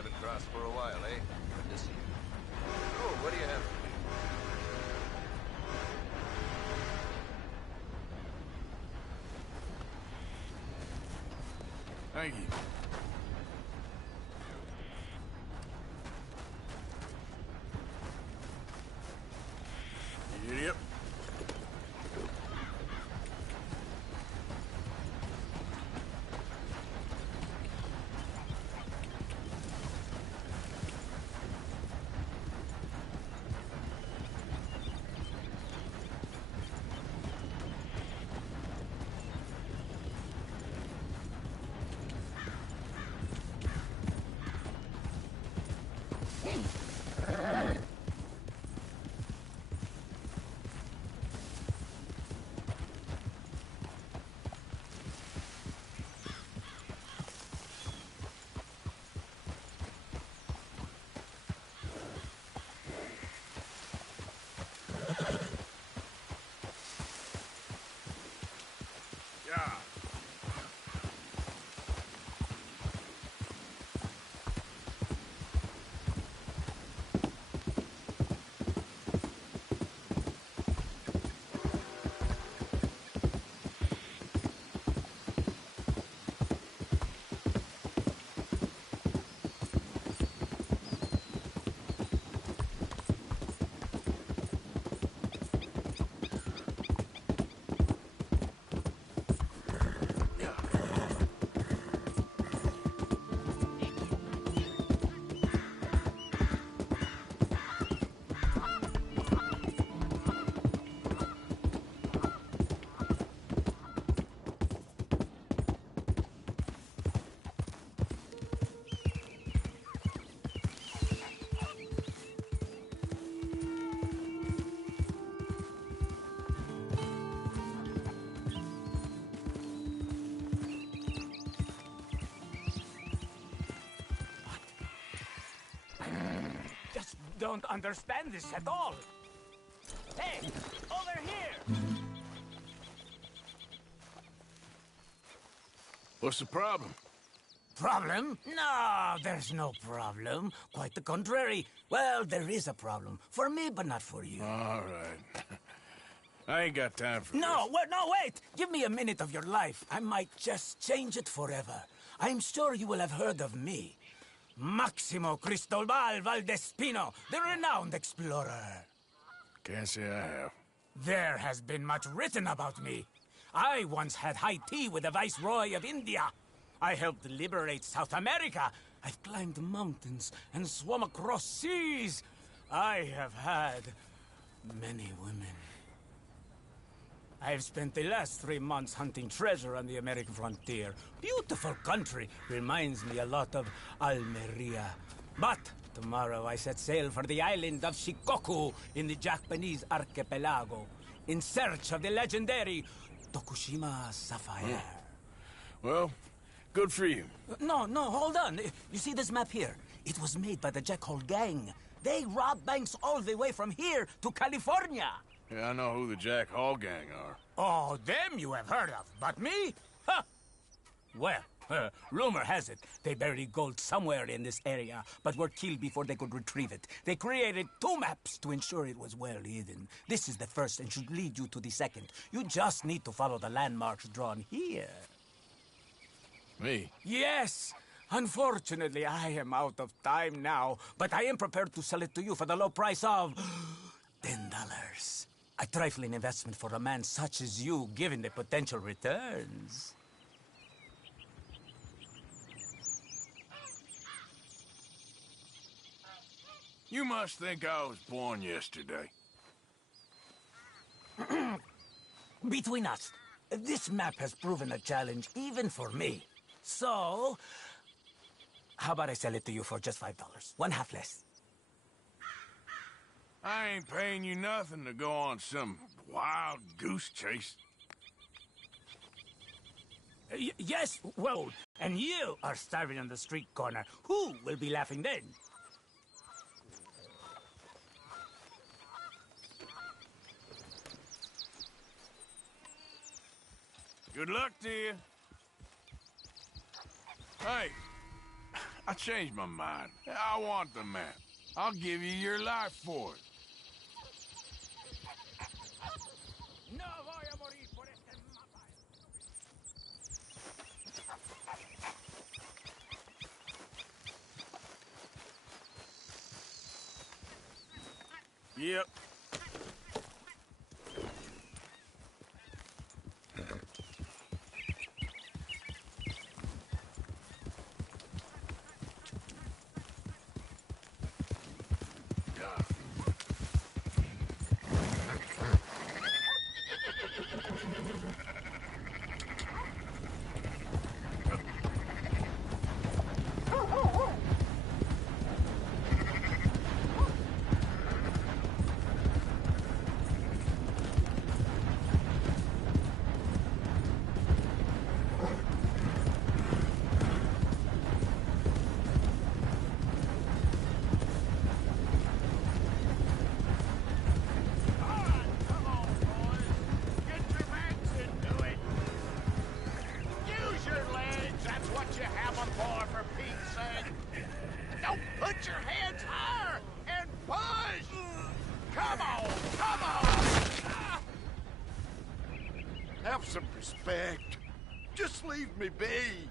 haven't crossed for a while, eh? Good to see you. Oh, what do you have for me? Thank you. Yep. Yeah. Just don't understand this at all. Hey, over here! What's the problem? Problem? No, there's no problem. Quite the contrary. Well, there is a problem. For me, but not for you. All right. I ain't got time for No, this. no, wait! Give me a minute of your life. I might just change it forever. I'm sure you will have heard of me. Maximo Cristobal Valdespino, the renowned explorer. Can't say I have. There has been much written about me. I once had high tea with the Viceroy of India. I helped liberate South America. I've climbed mountains and swum across seas. I have had many women. I've spent the last 3 months hunting treasure on the American frontier. Beautiful country. Reminds me a lot of Almeria. But tomorrow I set sail for the island of Shikoku in the Japanese archipelago in search of the legendary Tokushima sapphire. Well, good for you. No, hold on. You see this map here? It was made by the Jack Hole gang. They rob banks all the way from here to California. Yeah, I know who the Jack Hall gang are. Oh, them you have heard of, but me? Huh. Well, rumor has it they buried gold somewhere in this area, but were killed before they could retrieve it. They created 2 maps to ensure it was well hidden. This is the first and should lead you to the second. You just need to follow the landmarks drawn here. Me? Yes! Unfortunately, I am out of time now, but I am prepared to sell it to you for the low price of $10. A trifling investment for a man such as you, given the potential returns. You must think I was born yesterday. Between us, this map has proven a challenge even for me. So, how about I sell it to you for just $5? One half less. I ain't paying you nothing to go on some wild goose chase. Yes, well, and you are starving on the street corner. Who will be laughing then? Good luck to you. Hey, I changed my mind. I want the map. I'll give you your life for it. No voy a morir por este mapa. Yep. Have some respect. Just leave me be.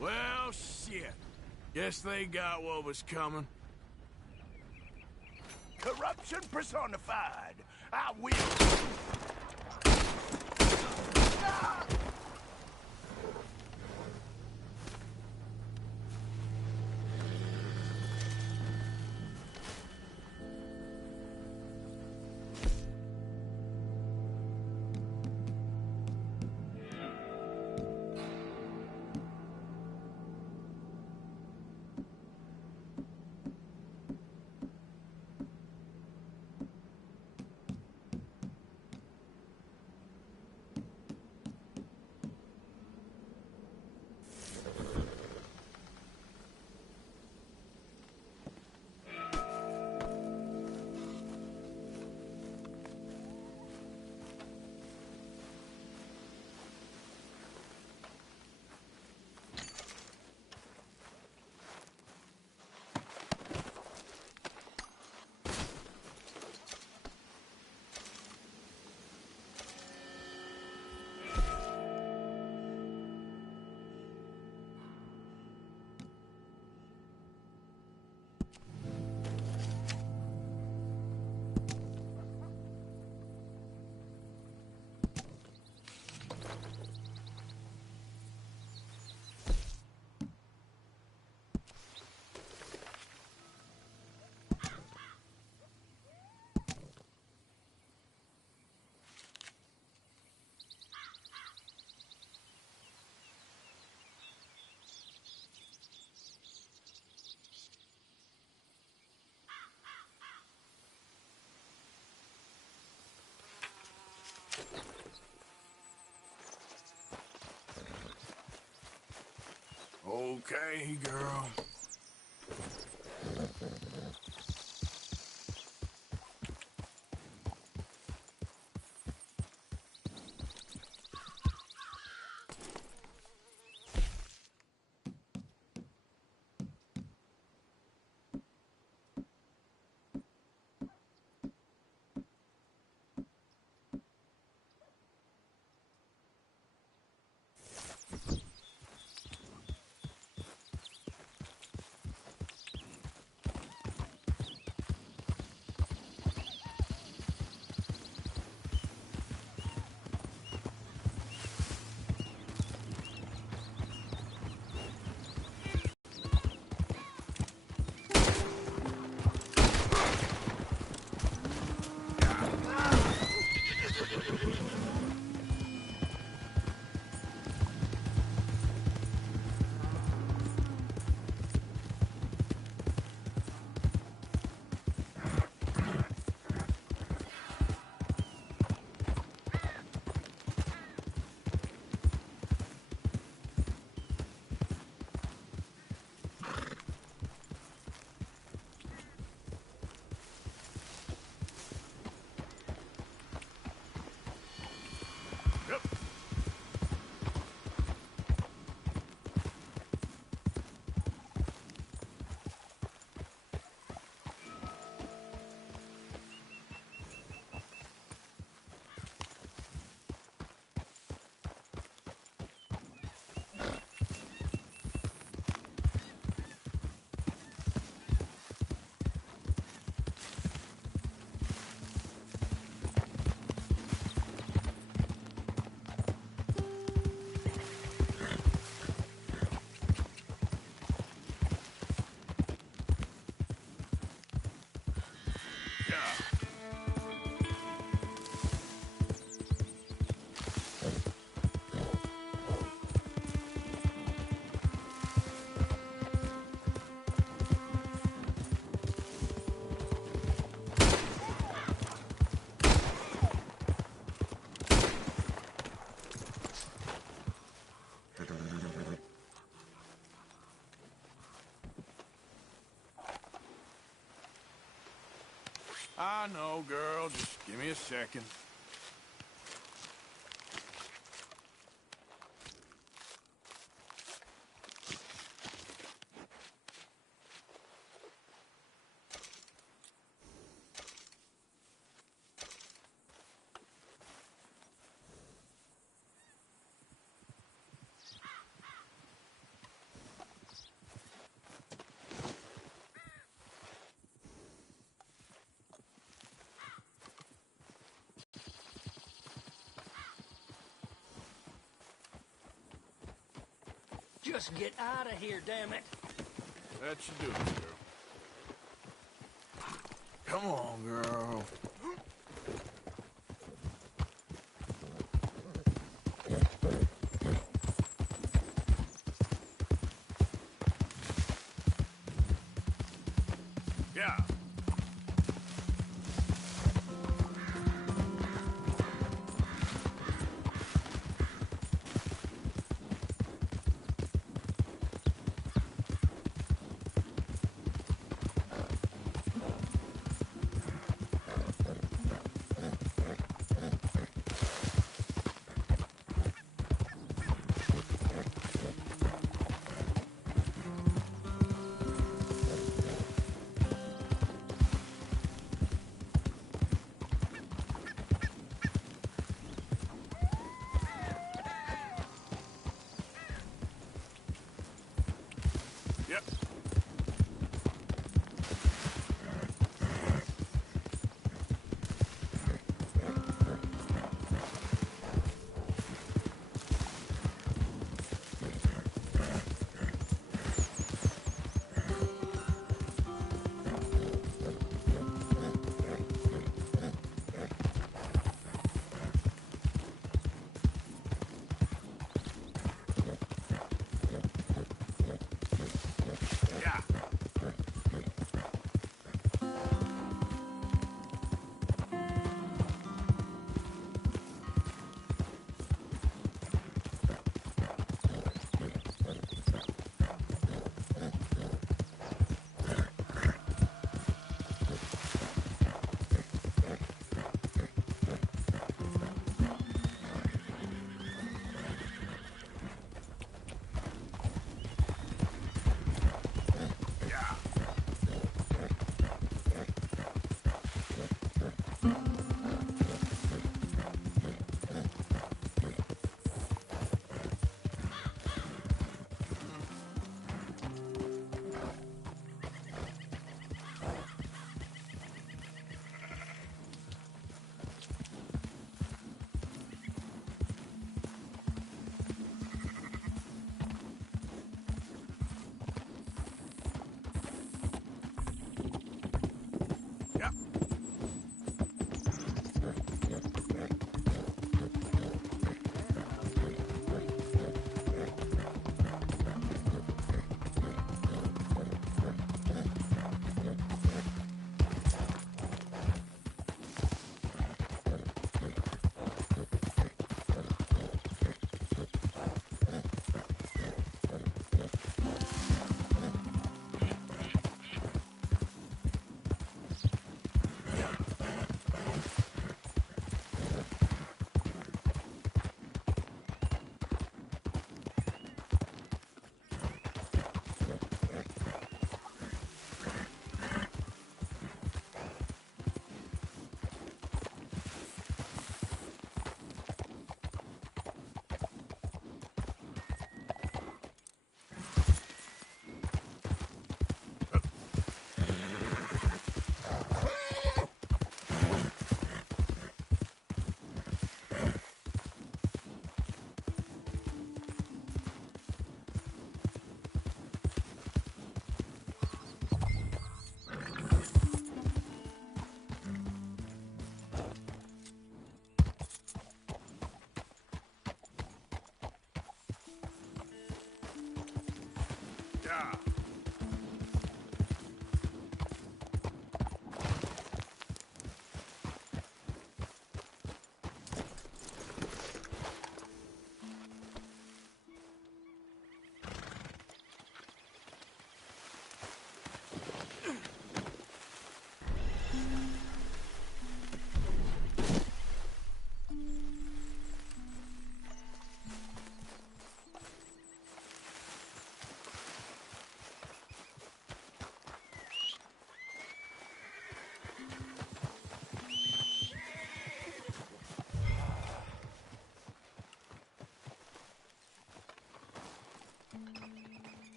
Well, shit. Guess they got what was coming. Corruption personified. I will. Ah! Okay, girl. I know, girl. Just give me a second. Just get out of here, damn it. That should do it, girl. Come on, girl. Yeah. Yep.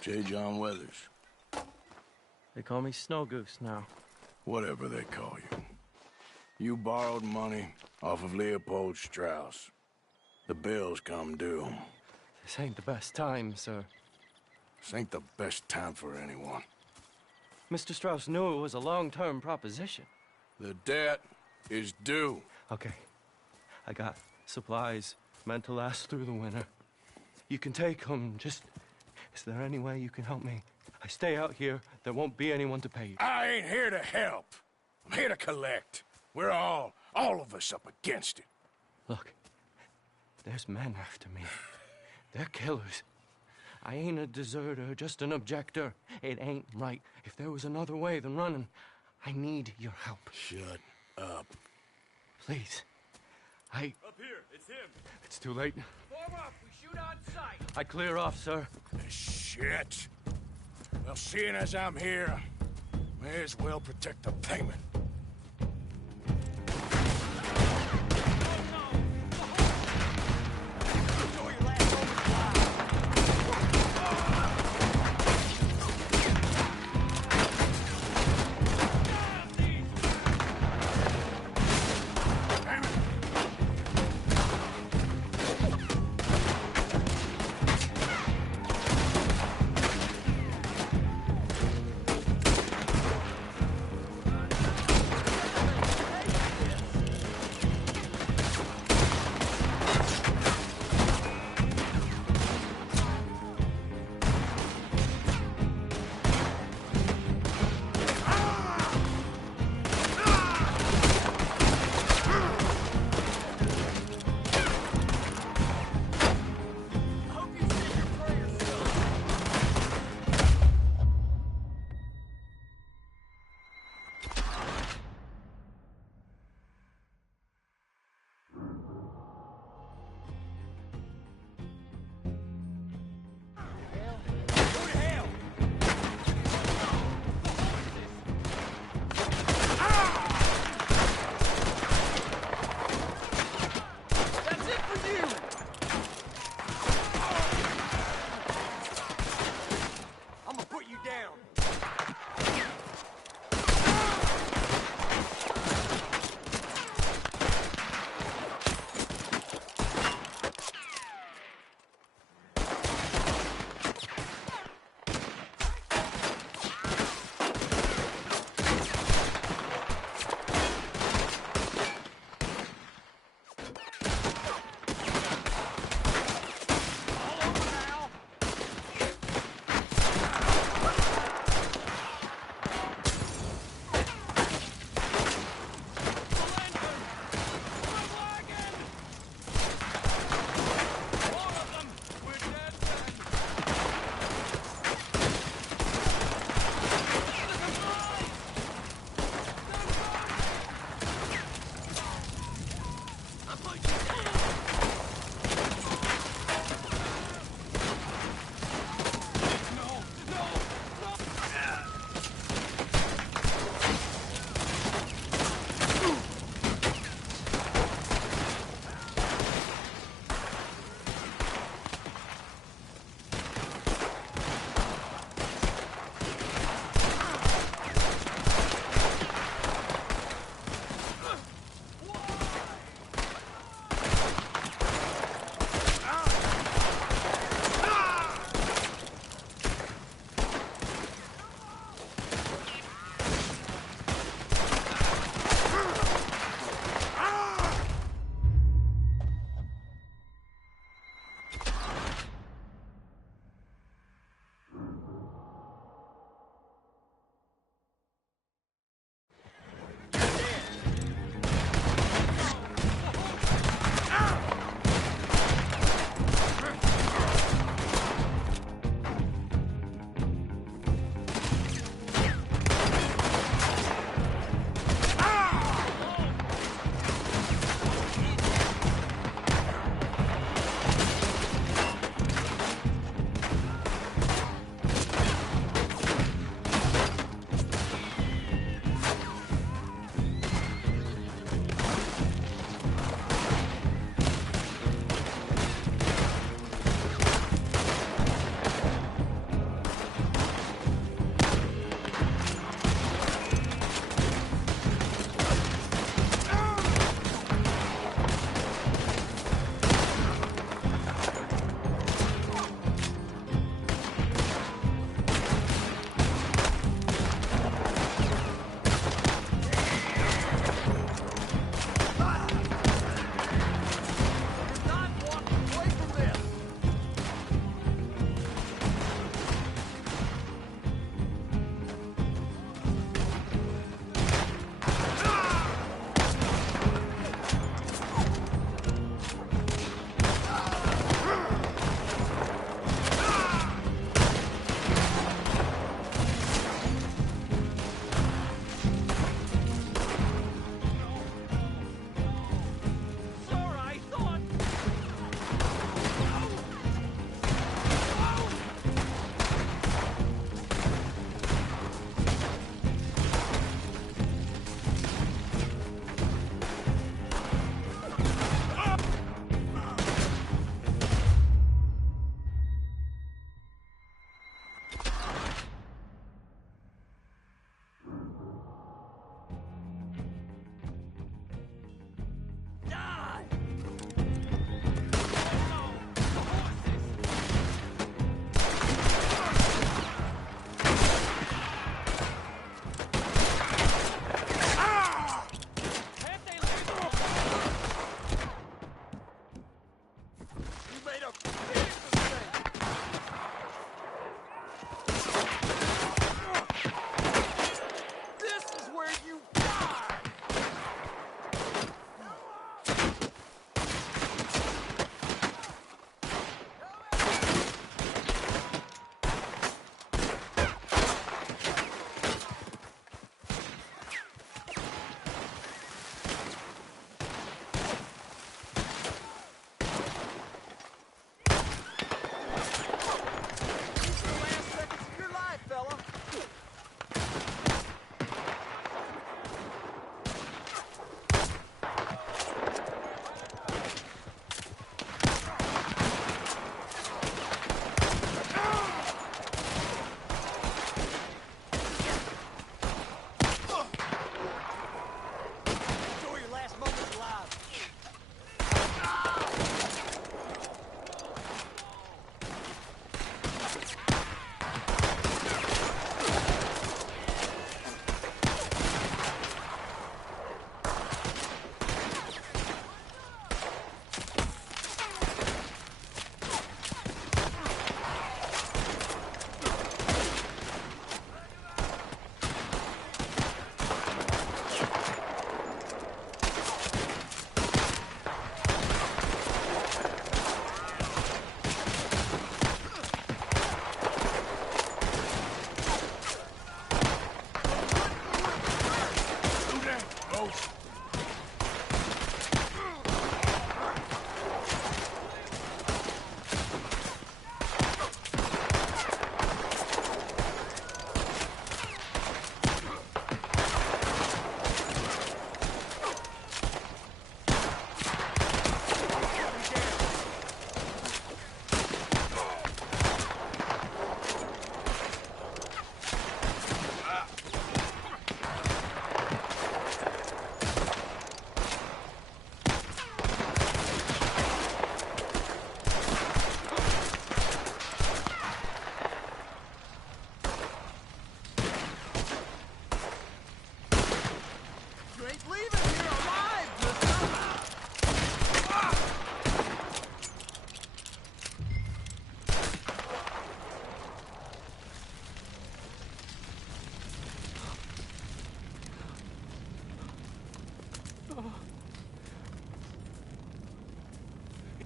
J. John Weathers. They call me Snow Goose now. Whatever they call you. You borrowed money off of Leopold Strauss. The bills come due. This ain't the best time, sir. This ain't the best time for anyone. Mr. Strauss knew it was a long-term proposition. The debt is due. Okay. I got supplies meant to last through the winter. You can take them, just... Is there any way you can help me? I stay out here, there won't be anyone to pay you. I ain't here to help. I'm here to collect. We're all of us up against it. Look, there's men after me. They're killers. I ain't a deserter, just an objector. It ain't right. If there was another way than running, I need your help. Shut up. Please. Up here, it's him. It's too late. Form up, we shoot on sight. I clear off, sir. Shit. Well, seeing as I'm here, may as well protect the payment.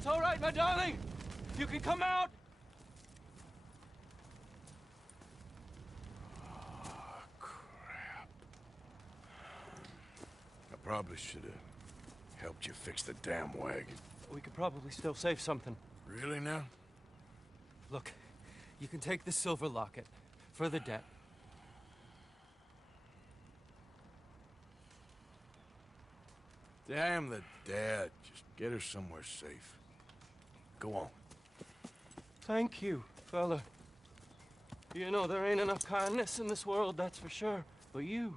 It's all right, my darling. You can come out. Oh, crap. I probably should have helped you fix the damn wagon. We could probably still save something. Really now? Look, you can take the silver locket for the debt. Damn the dad. Just get her somewhere safe. Go on. Thank you, fella. You know, there ain't enough kindness in this world, that's for sure. But you...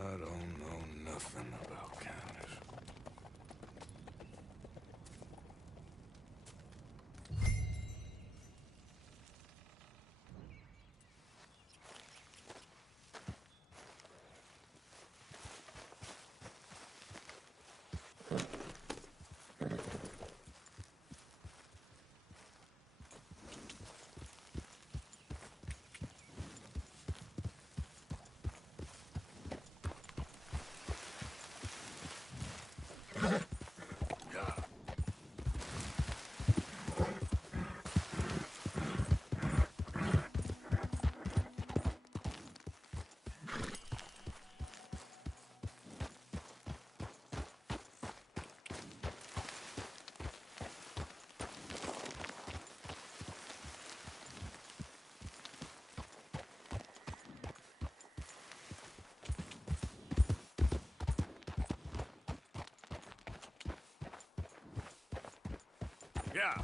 I don't know nothing about kindness. Yeah.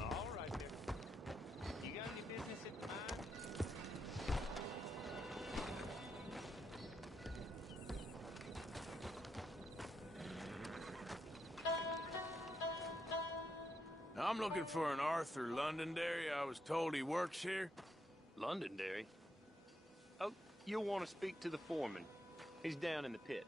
All right, then. You got any business at mind? I'm looking for an Arthur Londonderry. I was told he works here. Londonderry? Oh, you'll want to speak to the foreman. He's down in the pit.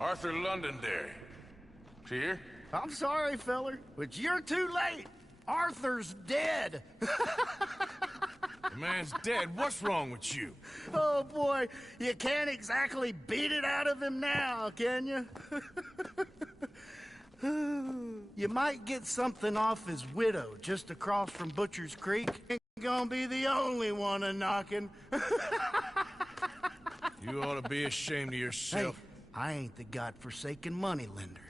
Arthur Londonderry. She here? I'm sorry, feller, but you're too late. Arthur's dead. The man's dead. What's wrong with you? Oh, boy, you can't exactly beat it out of him now, can you? You might get something off his widow just across from Butcher's Creek. Ain't gonna be the only one a-knocking. You ought to be ashamed of Hey, yourself. I ain't the godforsaken moneylender.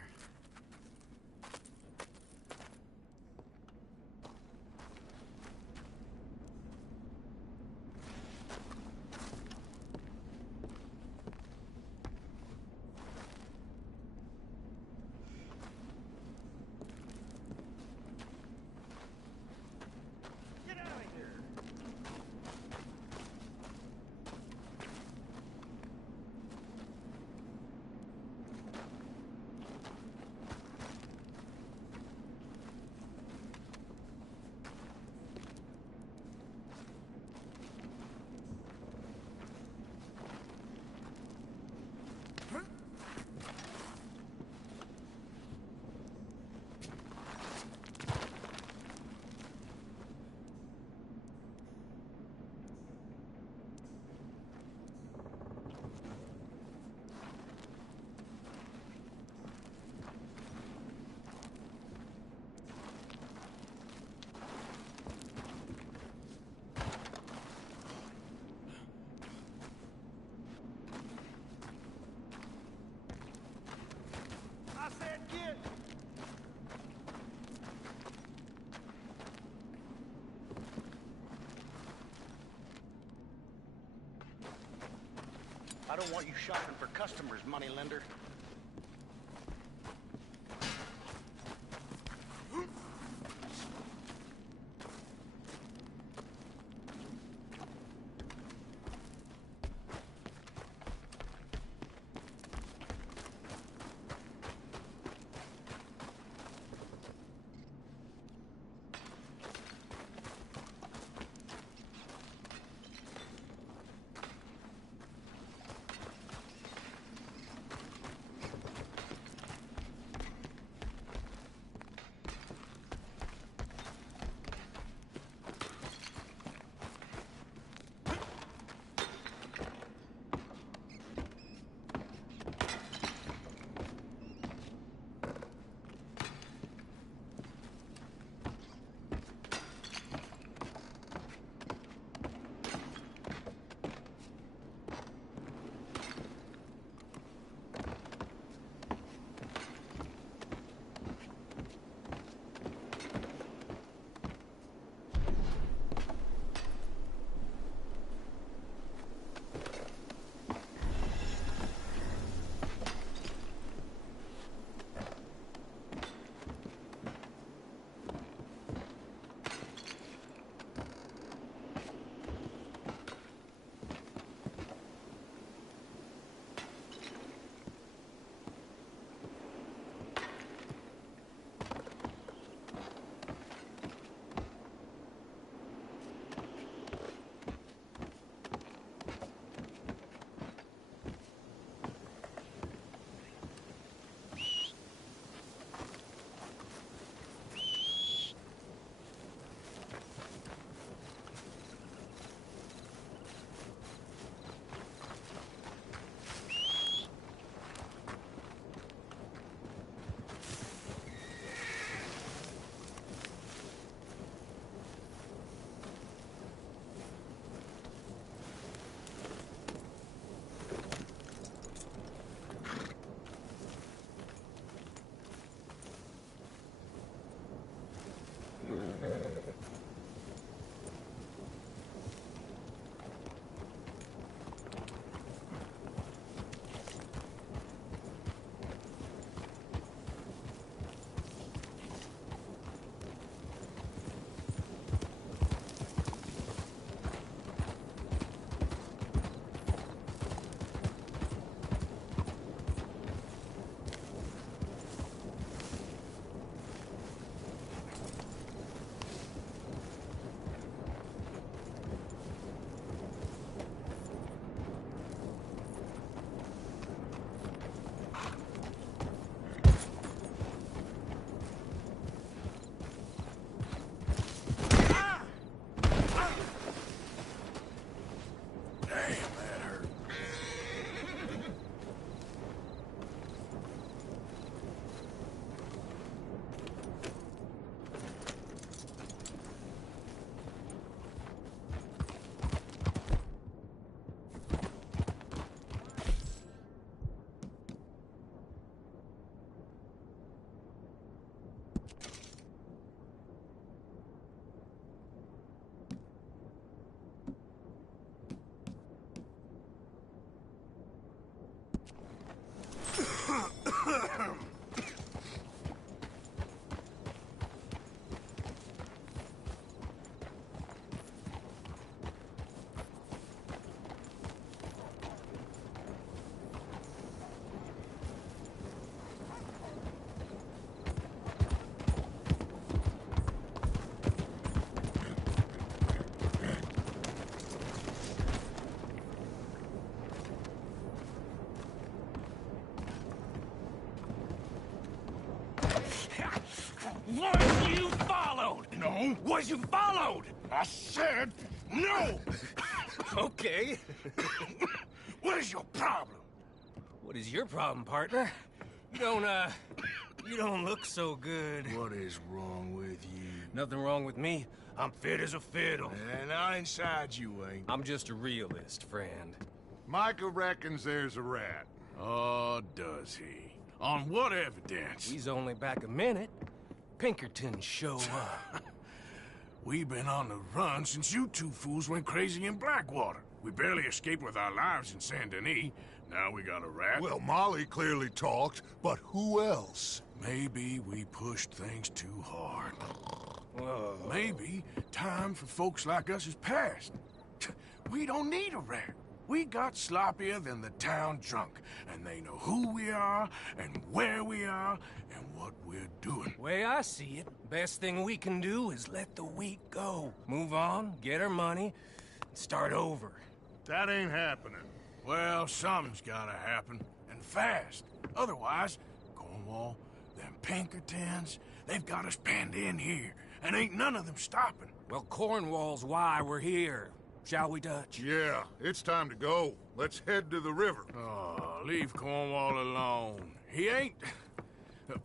I said get! I don't want you shopping for customers, moneylender. No. Was you followed? I said no. Okay. What is your problem? What is your problem, partner? You don't look so good. What is wrong with you? Nothing wrong with me. I'm fit as a fiddle. And not inside you ain't. I'm just a realist, friend. Micah reckons there's a rat. Oh, does he? On what evidence? He's only back a minute. Pinkerton show up. We've been on the run since you two fools went crazy in Blackwater. We barely escaped with our lives in Saint Denis. Now we got a rat. Well, Molly clearly talked, but who else? Maybe we pushed things too hard. Whoa. Maybe time for folks like us is past. We don't need a rat. We got sloppier than the town drunk, and they know who we are, and where we are, and what we're doing. Way I see it, best thing we can do is let the week go. Move on, get our money, and start over. That ain't happening. Well, something's gotta happen, and fast. Otherwise, Cornwall, them Pinkertons, they've got us penned in here, and ain't none of them stopping. Well, Cornwall's why we're here. Shall we, Dutch? Yeah, it's time to go. Let's head to the river. Oh, leave Cornwall alone. He ain't...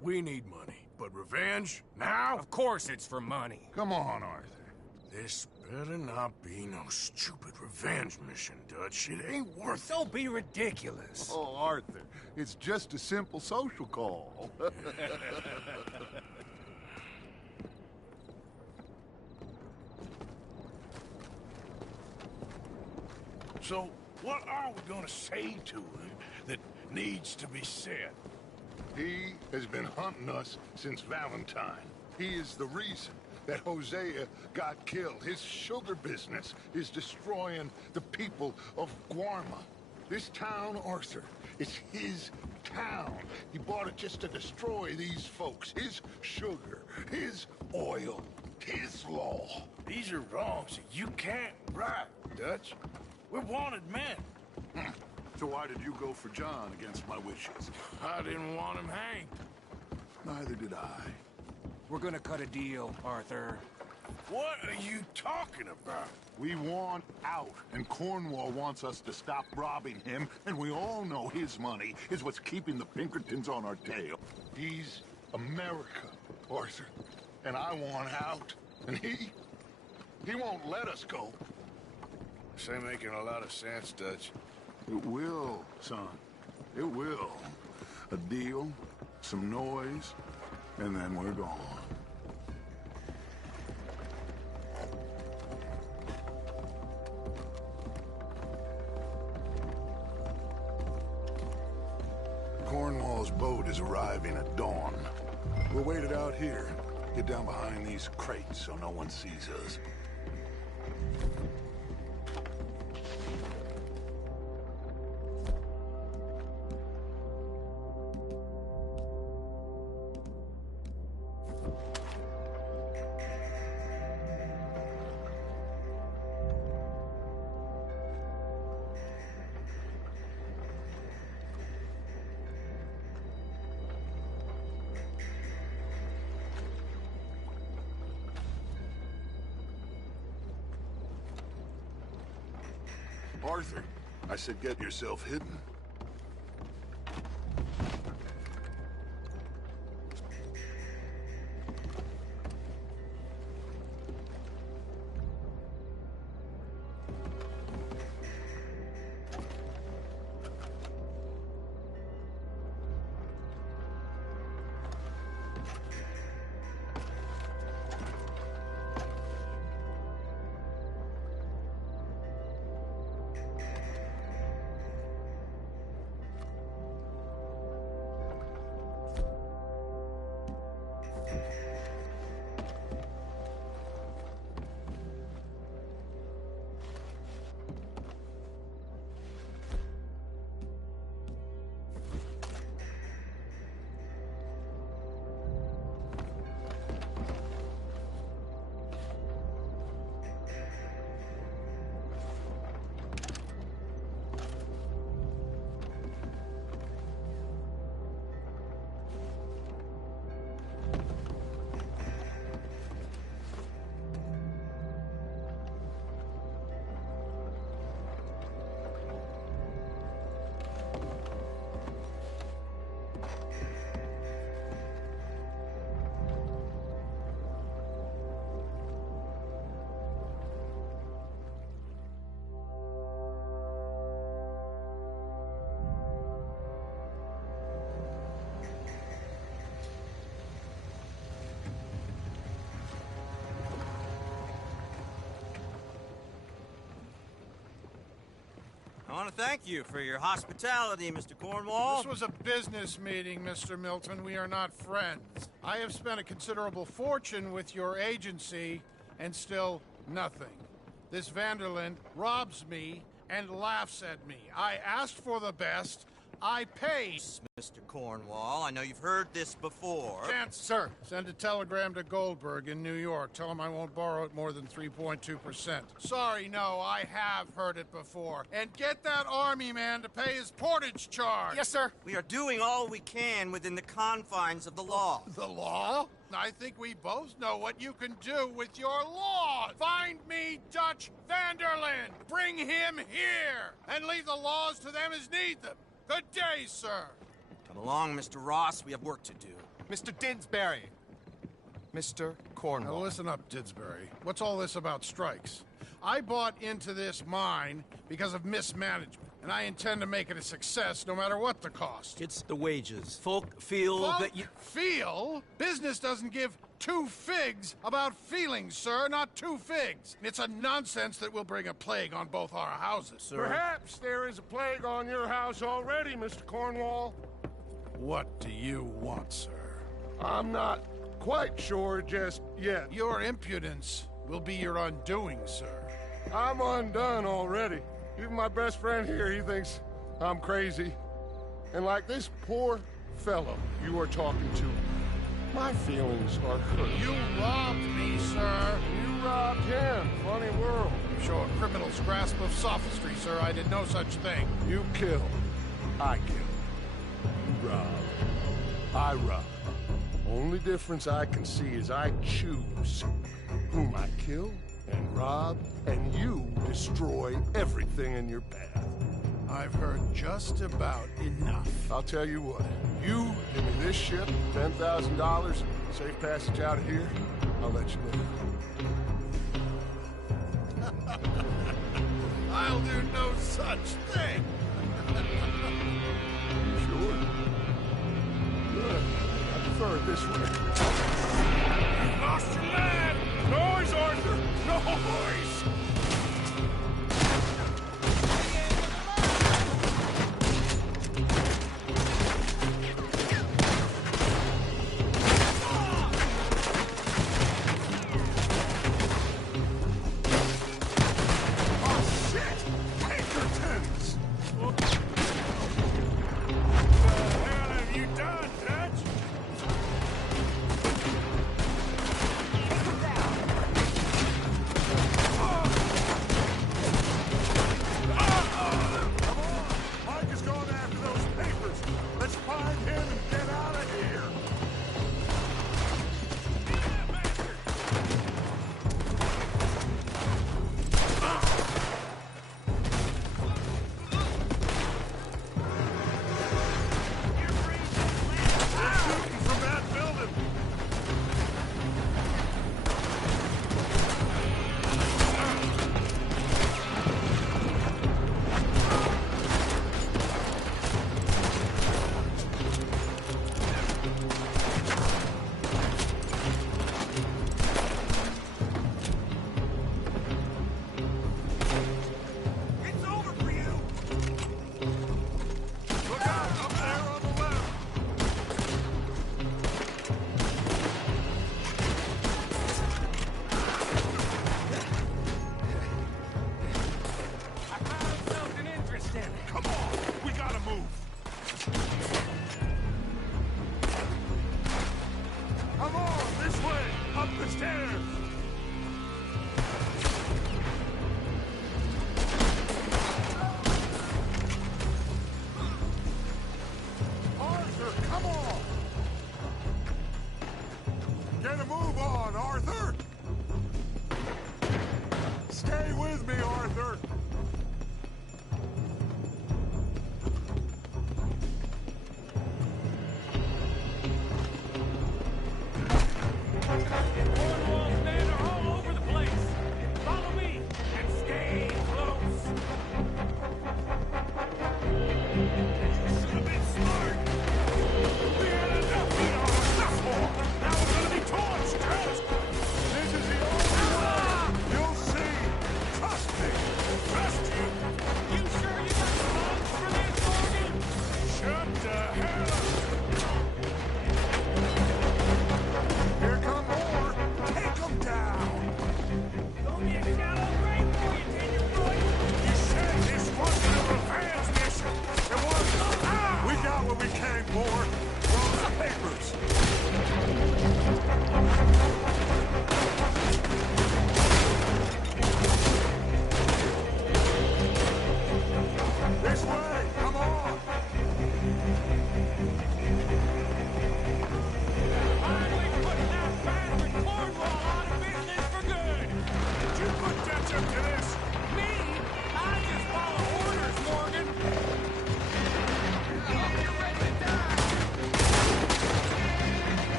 We need money, but revenge, now? Of course it's for money. Come on, Arthur. This better not be no stupid revenge mission, Dutch. It ain't worth it. Don't be ridiculous. Oh, Arthur, it's just a simple social call. So, what are we gonna say to him that needs to be said? He has been hunting us since Valentine. He is the reason that Hosea got killed. His sugar business is destroying the people of Guarma. This town, Arthur, is his town. He bought it just to destroy these folks. His sugar, his oil, his law. These are wrongs that you can't right, Dutch. We're wanted men. So why did you go for John against my wishes? I didn't want him hanged. Neither did I. We're gonna cut a deal, Arthur. What are you talking about? We want out, and Cornwall wants us to stop robbing him, and we all know his money is what's keeping the Pinkertons on our tail. He's America, Arthur, and I want out, and he won't let us go. This ain't making a lot of sense, Dutch. It will, son. It will. A deal, some noise, and then we're gone. Cornwall's boat is arriving at dawn. We'll wait it out here. Get down behind these crates so no one sees us. Arthur, I said get yourself hidden. want to thank you for your hospitality, Mr. Cornwall. This was a business meeting, Mr. Milton. We are not friends. I have spent a considerable fortune with your agency, and still nothing. This Vanderland robs me and laughs at me. I asked for the best. I paid. Mr. Cornwall, I know you've heard this before. Sir, send a telegram to Goldberg in New York. Tell him I won't borrow it more than 3.2%. Sorry, no, I have heard it before. And get that army man to pay his portage charge. Yes, sir. We are doing all we can within the confines of the law. The law? I think we both know what you can do with your law. Find me Dutch Vanderland. Bring him here. And leave the laws to them as need them. Good day, sir. Come along, Mr. Ross. We have work to do. Mr. Didsbury. Mr. Cornwall. Now listen up, Didsbury. What's all this about strikes? I bought into this mine because of mismanagement, and I intend to make it a success no matter what the cost. It's the wages. Folk feel that you... Feel? Business doesn't give two figs about feelings, sir, not two figs. It's a nonsense that will bring a plague on both our houses, sir. Perhaps there is a plague on your house already, Mr. Cornwall. What do you want, sir? I'm not quite sure just yet. Your impudence will be your undoing, sir. I'm undone already. Even my best friend here, he thinks I'm crazy. And like this poor fellow you are talking to, my feelings are hurt. You robbed me, sir. You robbed him. Funny world. You show a criminal's grasp of sophistry, sir. I did no such thing. You kill. I kill. You rob. I rob. Only difference I can see is I choose whom I kill and rob, and you destroy everything in your path. I've heard just about enough. I'll tell you what. You give me this ship, $10,000, safe passage out of here, I'll let you live. I'll do no such thing. Sure. Good. I prefer it this way. You lost your man! Noise, Arthur! Noise!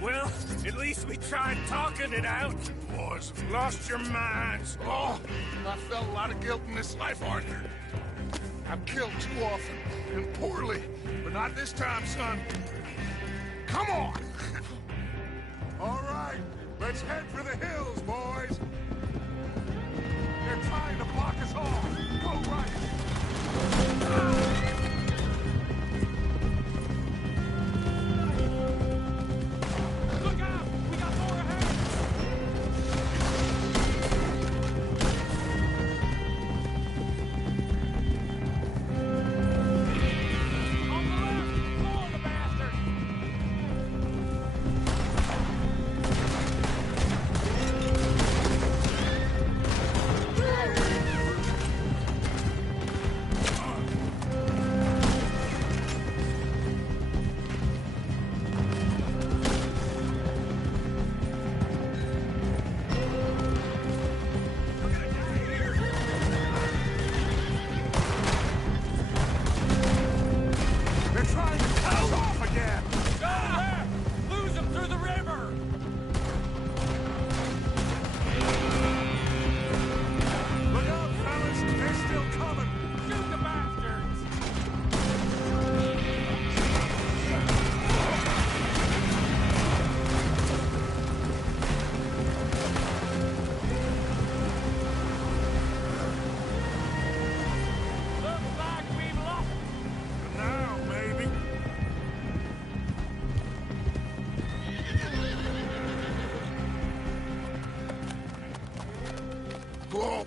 Well, at least we tried talking it out. Boys have lost your minds. Oh, I felt a lot of guilt in this life, Arthur. I've killed too often, and poorly, but not this time, son. Come on! All right, let's head for the hills, boys. They're trying to block us off. Go right. Whoa.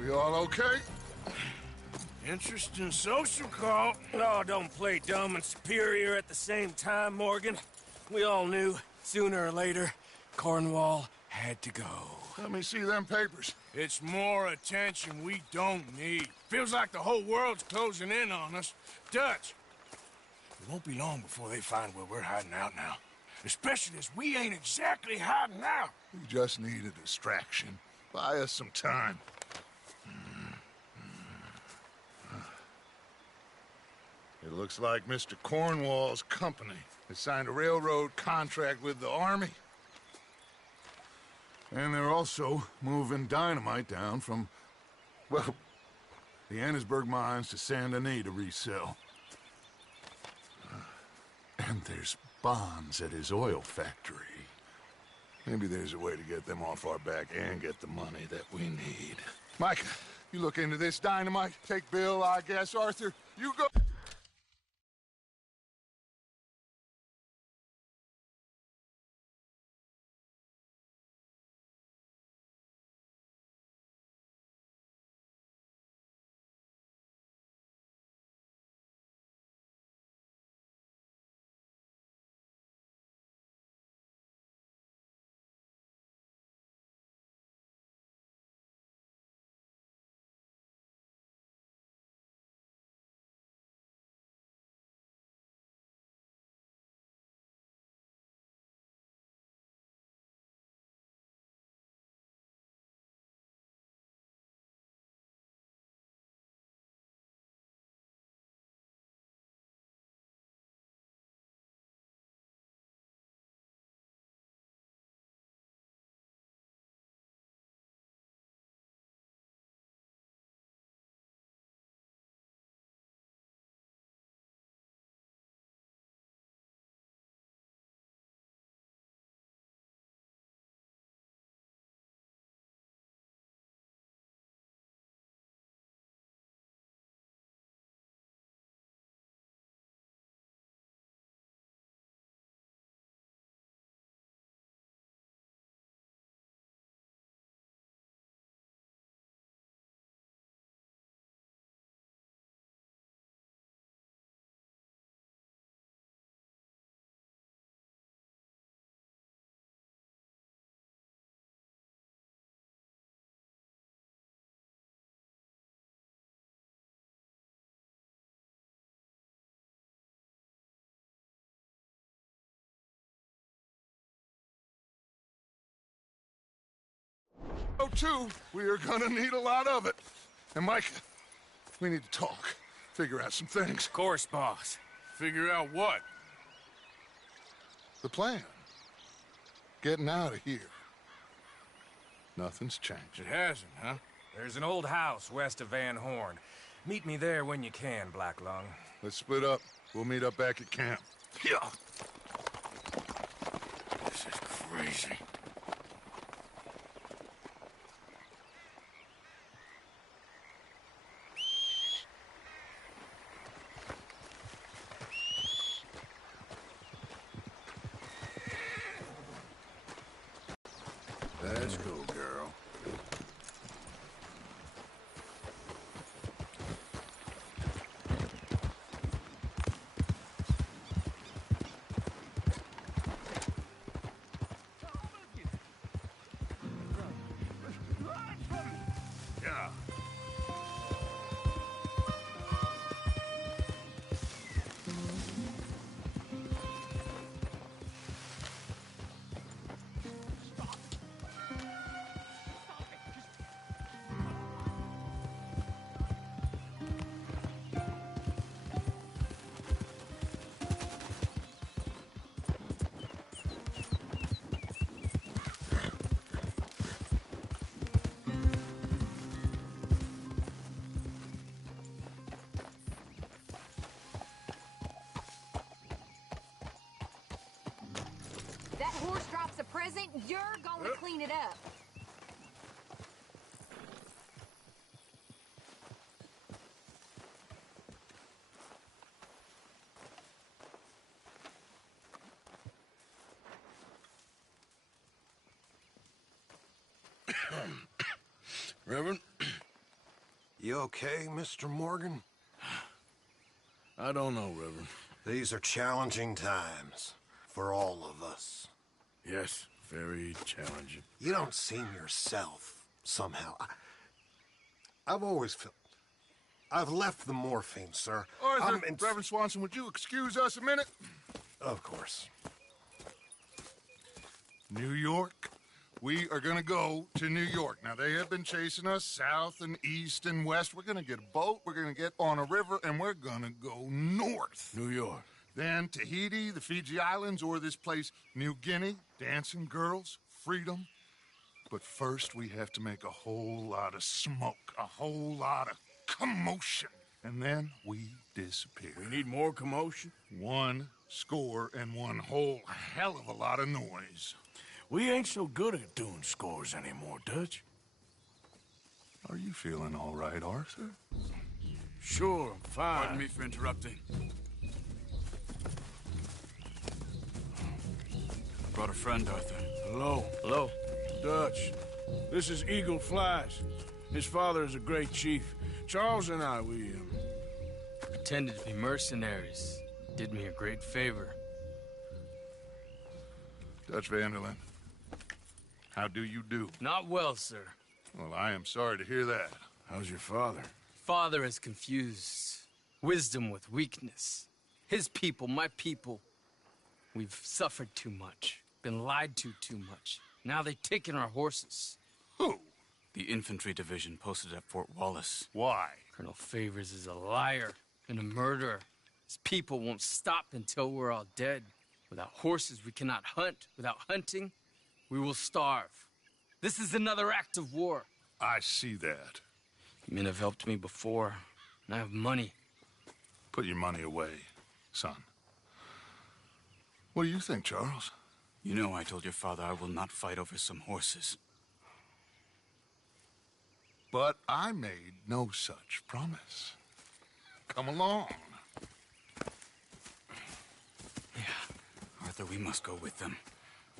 We all okay? Interesting social call. Oh, don't play dumb and superior at the same time, Morgan. We all knew, sooner or later, Cornwall had to go. Let me see them papers. It's more attention we don't need. Feels like the whole world's closing in on us. Dutch, it won't be long before they find where we're hiding out now. Especially as we ain't exactly hiding out. We just need a distraction. Buy us some time. It looks like Mr. Cornwall's company has signed a railroad contract with the army. And they're also moving dynamite down from, well, the Annesburg mines to Saint Denis to resell. And there's bonds at his oil factory. Maybe there's a way to get them off our back and get the money that we need. Mike, you look into this dynamite. Take Bill, I guess. Arthur, you go... Oh, too, we are gonna need a lot of it. And Mike, we need to talk. Figure out some things. Of course, boss. Figure out what? The plan. Getting out of here. Nothing's changed. It hasn't, huh? There's an old house west of Van Horn. Meet me there when you can, Black Lung. Let's split up. We'll meet up back at camp. Yeah. This is crazy. Let's go, girl. Yeah. That horse drops a present, you're gonna clean it up. Reverend? You okay, Mr. Morgan? I don't know, Reverend. These are challenging times for all of us. Yes, very challenging. You don't seem yourself, somehow. I've always felt... I've left the morphine, sir. Arthur, Reverend Swanson, would you excuse us a minute? Of course. New York. We are gonna go to New York. Now, they have been chasing us south and east and west. We're gonna get a boat, we're gonna get on a river, and we're gonna go north. New York. Then Tahiti, the Fiji Islands, or this place, New Guinea, dancing girls, freedom. But first, we have to make a whole lot of smoke, a whole lot of commotion. And then we disappear. We need more commotion? 1 score and 1 whole hell of a lot of noise. We ain't so good at doing scores anymore, Dutch. Are you feeling all right, Arthur? Sure, I'm fine. Pardon me for interrupting. I brought a friend, Arthur. Hello. Hello. Dutch. This is Eagle Flies. His father is a great chief. Charles and I, we pretended to be mercenaries. Did me a great favor. Dutch Vanderlyn, how do you do? Not well, sir. Well, I am sorry to hear that. How's your father? Father has confused wisdom with weakness. His people, my people. We've suffered too much. Been lied to too much. Now they've taken our horses. Who? The infantry division posted at Fort Wallace. Why? Colonel Favors is a liar and a murderer. His people won't stop until we're all dead. Without horses, we cannot hunt. Without hunting, we will starve. This is another act of war. I see that. Men have helped me before, and I have money. Put your money away, son. What do you think, Charles? You know I told your father I will not fight over some horses. But I made no such promise. Come along. Yeah. Arthur, we must go with them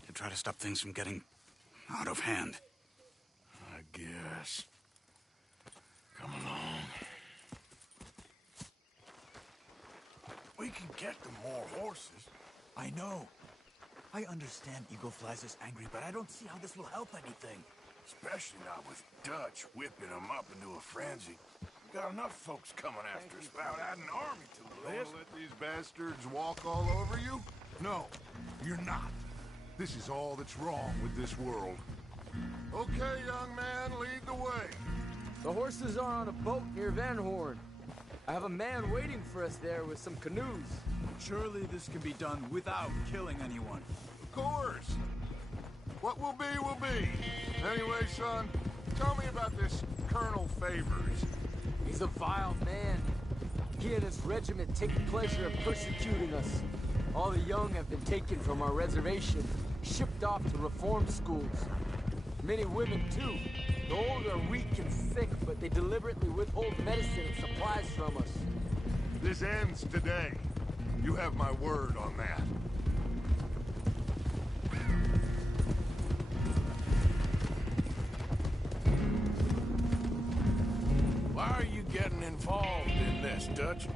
to try to stop things from getting out of hand. I guess. Come along. We can get them more horses. I know. I understand Eagle Flies is angry, but I don't see how this will help anything. Especially not with Dutch whipping them up into a frenzy. We got enough folks coming after us without adding an army to the list. Let these bastards walk all over you? No, you're not. This is all that's wrong with this world. Okay, young man, lead the way. The horses are on a boat near Van Horn. I have a man waiting for us there with some canoes. Surely this can be done without killing anyone. Of course. What will be. Anyway, son, tell me about this Colonel Favors. He's a vile man. He and his regiment take pleasure in persecuting us. All the young have been taken from our reservation, shipped off to reform schools. Many women, too. The old are weak and sick, but they deliberately withhold medicine and supplies from us. This ends today. You have my word on that. Why are you getting involved in this, Dutch?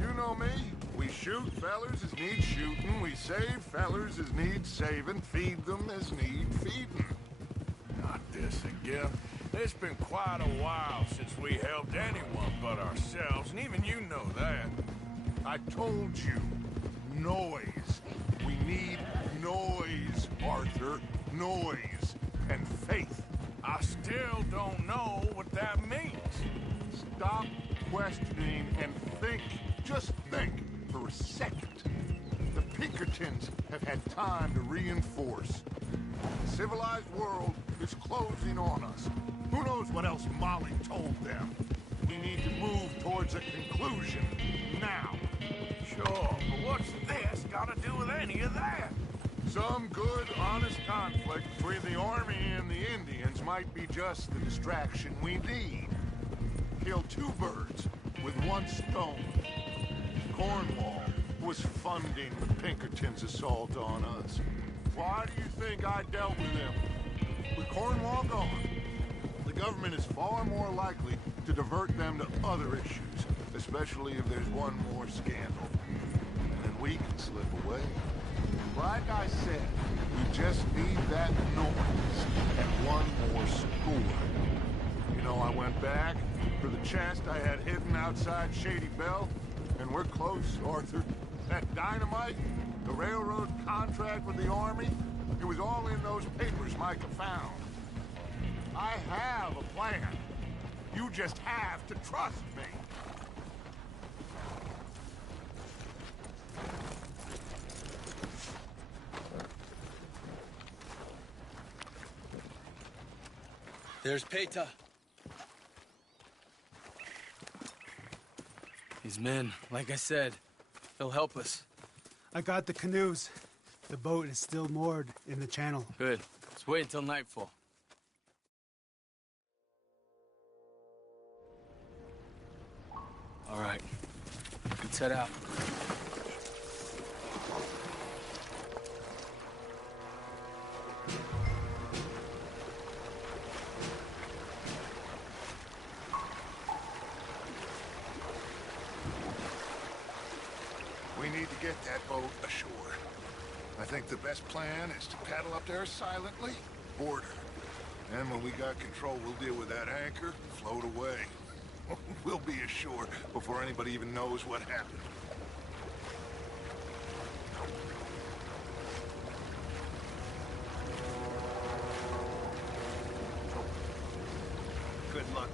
You know me. We shoot fellers as need shooting. We save fellers as need saving. Feed them as need feeding. Not this again. It's been quite a while since we helped anyone but ourselves, and even you know that. I told you. Noise. We need noise, Arthur. Noise. And faith. I still don't know what that means. Stop questioning and think. Just think for a second. The Pinkertons have had time to reinforce. The civilized world is closing on us. Who knows what else Molly told them? We need to move towards a conclusion now. Sure, but what's this got to do with any of that? Some good, honest conflict between the army and the Indians might be just the distraction we need. Kill two birds with one stone. Cornwall was funding the Pinkertons' assault on us. Why do you think I dealt with him? With Cornwall gone, the government is far more likely to divert them to other issues, especially if there's one more scandal. And then we can slip away. Like I said, we just need that noise and one more score. You know, I went back for the chest I had hidden outside Shady Belle, and we're close, Arthur. That dynamite, the railroad contract with the army, it was all in those papers Micah found. I have a plan. You just have to trust me. There's Peta. These men, like I said, they'll help us. I got the canoes. The boat is still moored in the channel. Good. Let's wait until nightfall. All right. Let's head out. We need to get that boat ashore. I think the best plan is to paddle up there silently, board her. And when we got control, we'll deal with that anchor, float away. We'll be ashore before anybody even knows what happened. Good luck.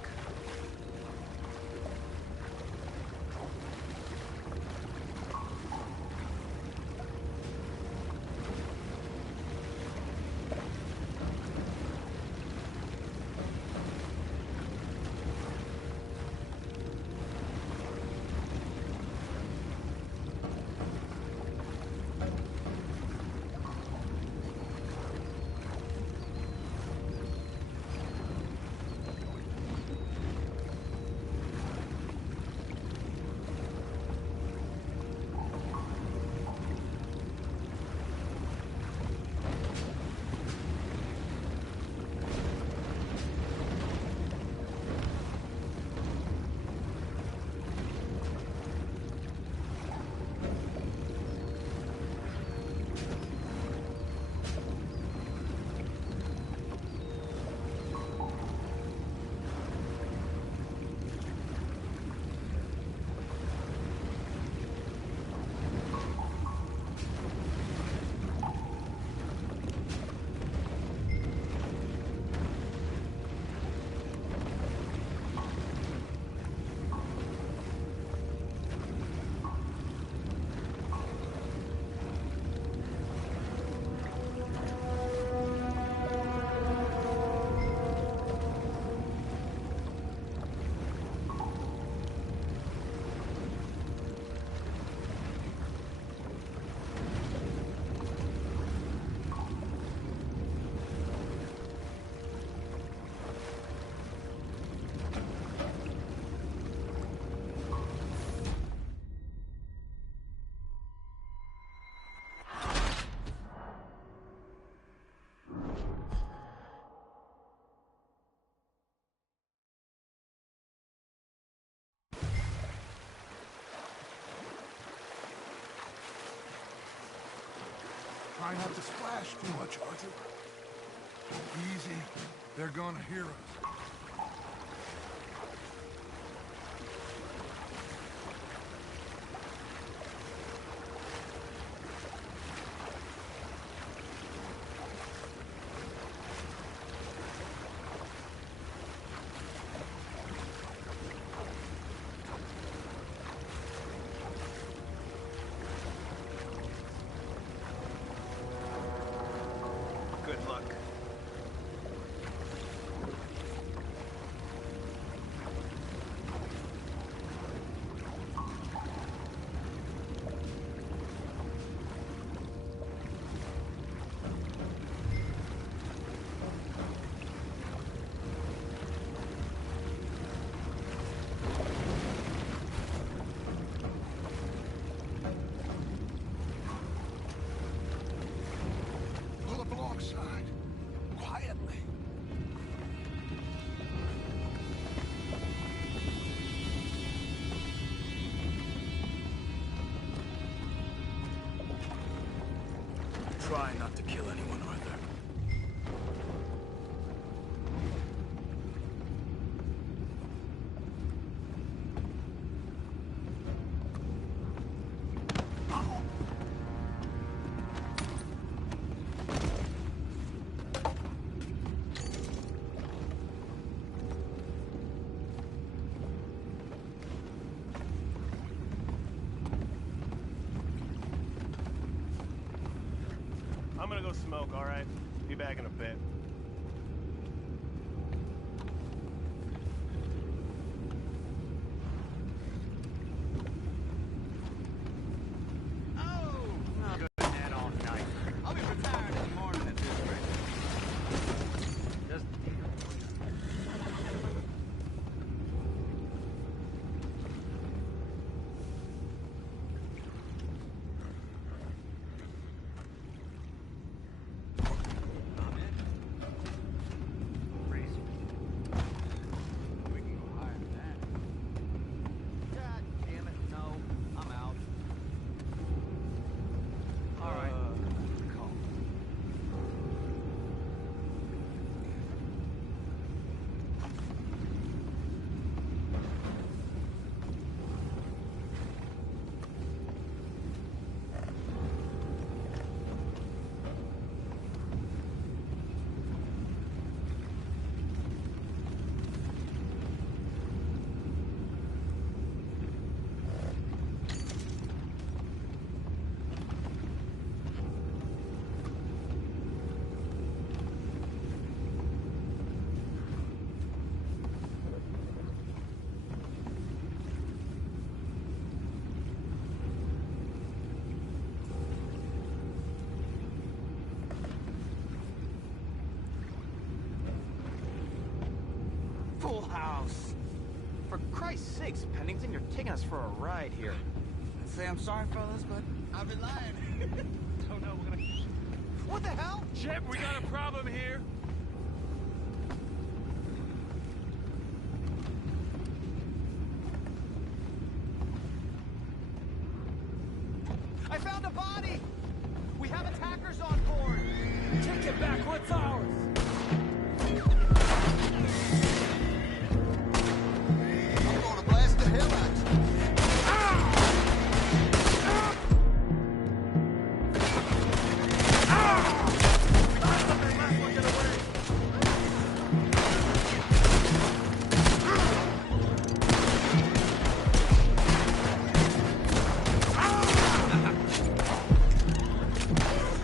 Try not to splash too much, Arthur. Easy. They're gonna hear us. Good luck. Pull up alongside. Quietly. Try not to kill anyone, Arthur. I'm gonna go smoke, all right? Be back in a bit. Good head all night. I'll be retired in the morning at this rate. Just God damn it, no. I'm out. All right. Call. Full house. For Christ's sakes, Pennington, you're taking us for a ride here. I'd say I'm sorry, fellas, but I've been lying. Don't know, we're gonna... What the hell? Chip, we got a problem here. I found a body! We have attackers on board! Take it back, what's ours? I'm gonna blast the hell out of you.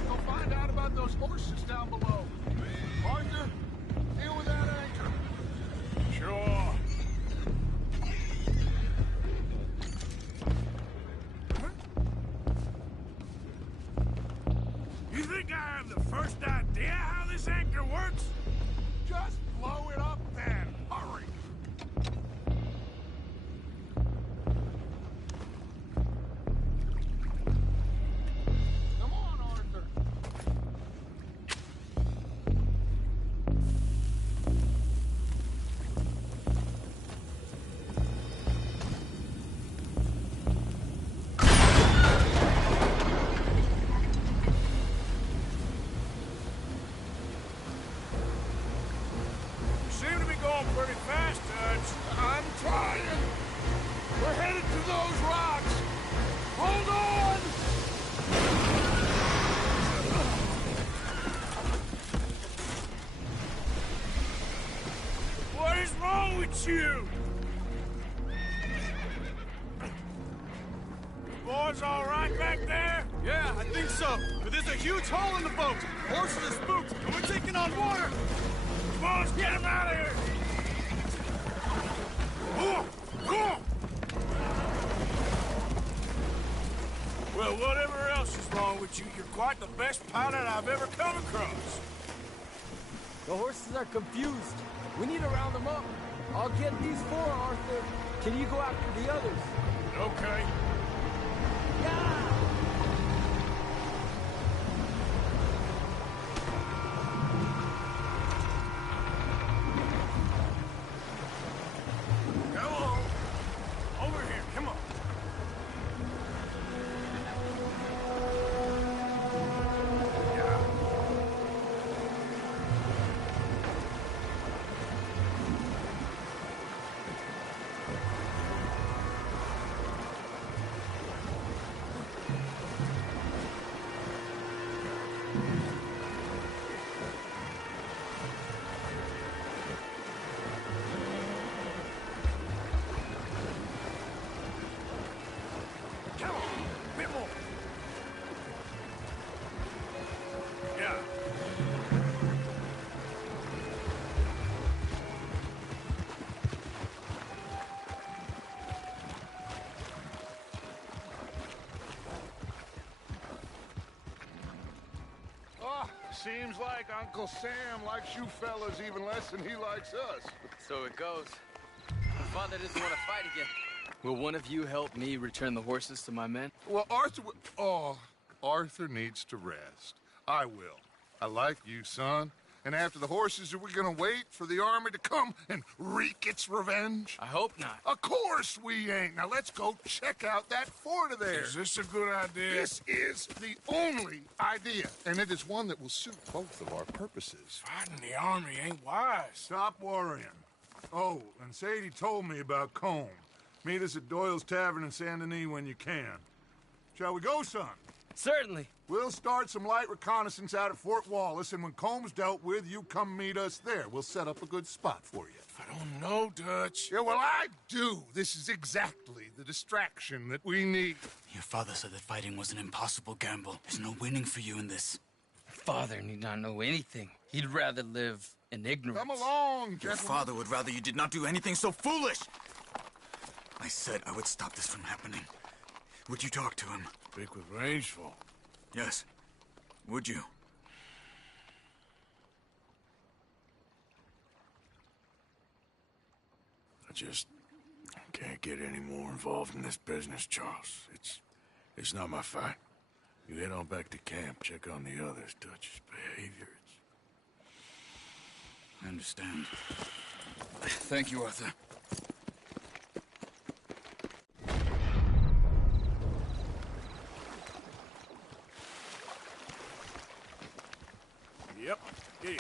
Go find out about those horses down below. Arthur, deal with that anchor. Sure. You think I have the first idea how this anchor works? Just blow it up then. Hurry. Come on, Arthur. It's you! Boys all right back there? Yeah, I think so. But there's a huge hole in the boat. Horses are spooked, and we're taking on water. Boys, get him out of here! Well, whatever else is wrong with you, you're quite the best pilot I've ever come across. The horses are confused. We need to round them up. I'll get these four, Arthur. Can you go after the others? Okay. Come on. Over here, come on. Seems like Uncle Sam likes you fellas even less than he likes us. So it goes. My father doesn't want to fight again. Will one of you help me return the horses to my men? Well, Arthur needs to rest. I will. I like you, son. And after the horses, are we gonna wait for the army to come and wreak its revenge? I hope not. Of course we ain't. Now let's go check out that fort of theirs. Is this a good idea? This is the only idea, and it is one that will suit both of our purposes. Fighting the army ain't wise. Stop worrying. Oh, and Sadie told me about Combe. Meet us at Doyle's Tavern in Saint Denis when you can. Shall we go, son? Certainly. We'll start some light reconnaissance out at Fort Wallace, and when Combs dealt with, you come meet us there. We'll set up a good spot for you. I don't know, Dutch. Yeah, well, I do. This is exactly the distraction that we need. Your father said that fighting was an impossible gamble. There's no winning for you in this. Father need not know anything. He'd rather live in ignorance. Come along, gentlemen. Your father would rather you did not do anything so foolish. I said I would stop this from happening. Would you talk to him? Speak with Rangeful. Yes. Would you? I just can't get any more involved in this business, Charles. It's not my fight. You head on back to camp, check on the others, Dutch's behavior. I understand. Thank you, Arthur. Yep, yeah.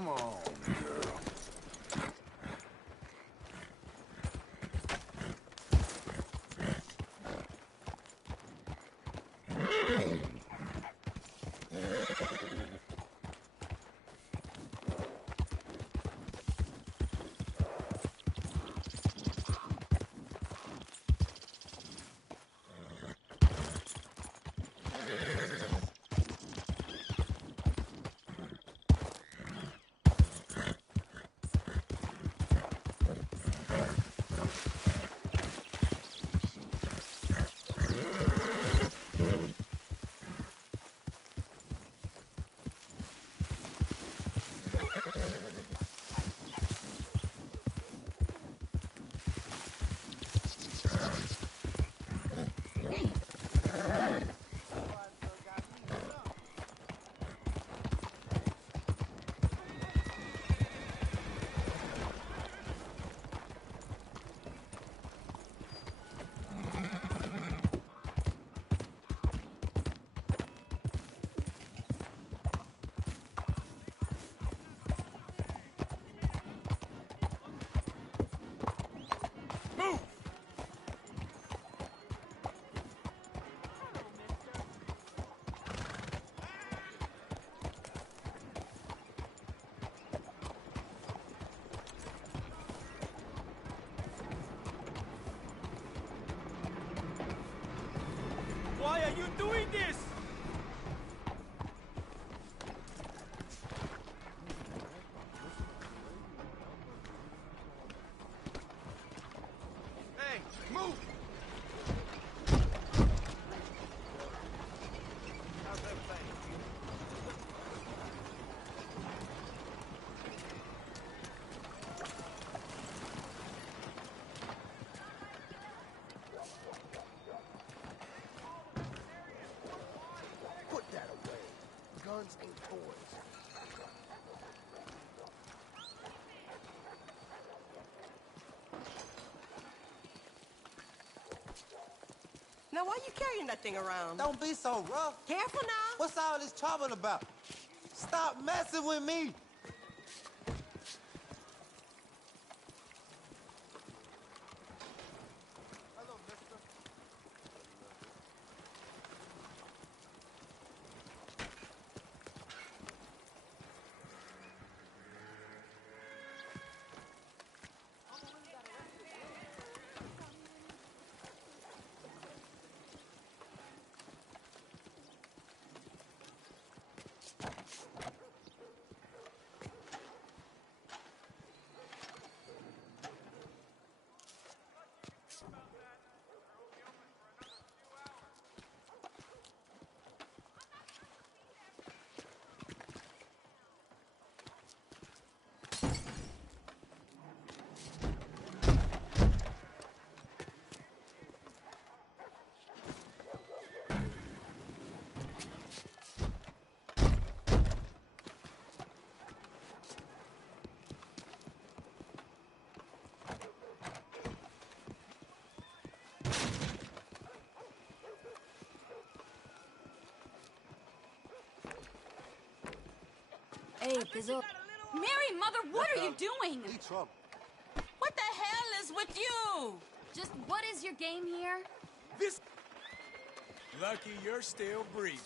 Come on, girl. Why are you doing this? Hey, move! How's everything? Put that away. Guns ain't toys. Now, why you carrying that thing around? Don't be so rough. Careful now. What's all this trouble about? Stop messing with me. Hey, Fizzle. Mary, Mother, what are you doing? Trouble. What the hell is with you? Just what is your game here? This... Lucky you're still breathing.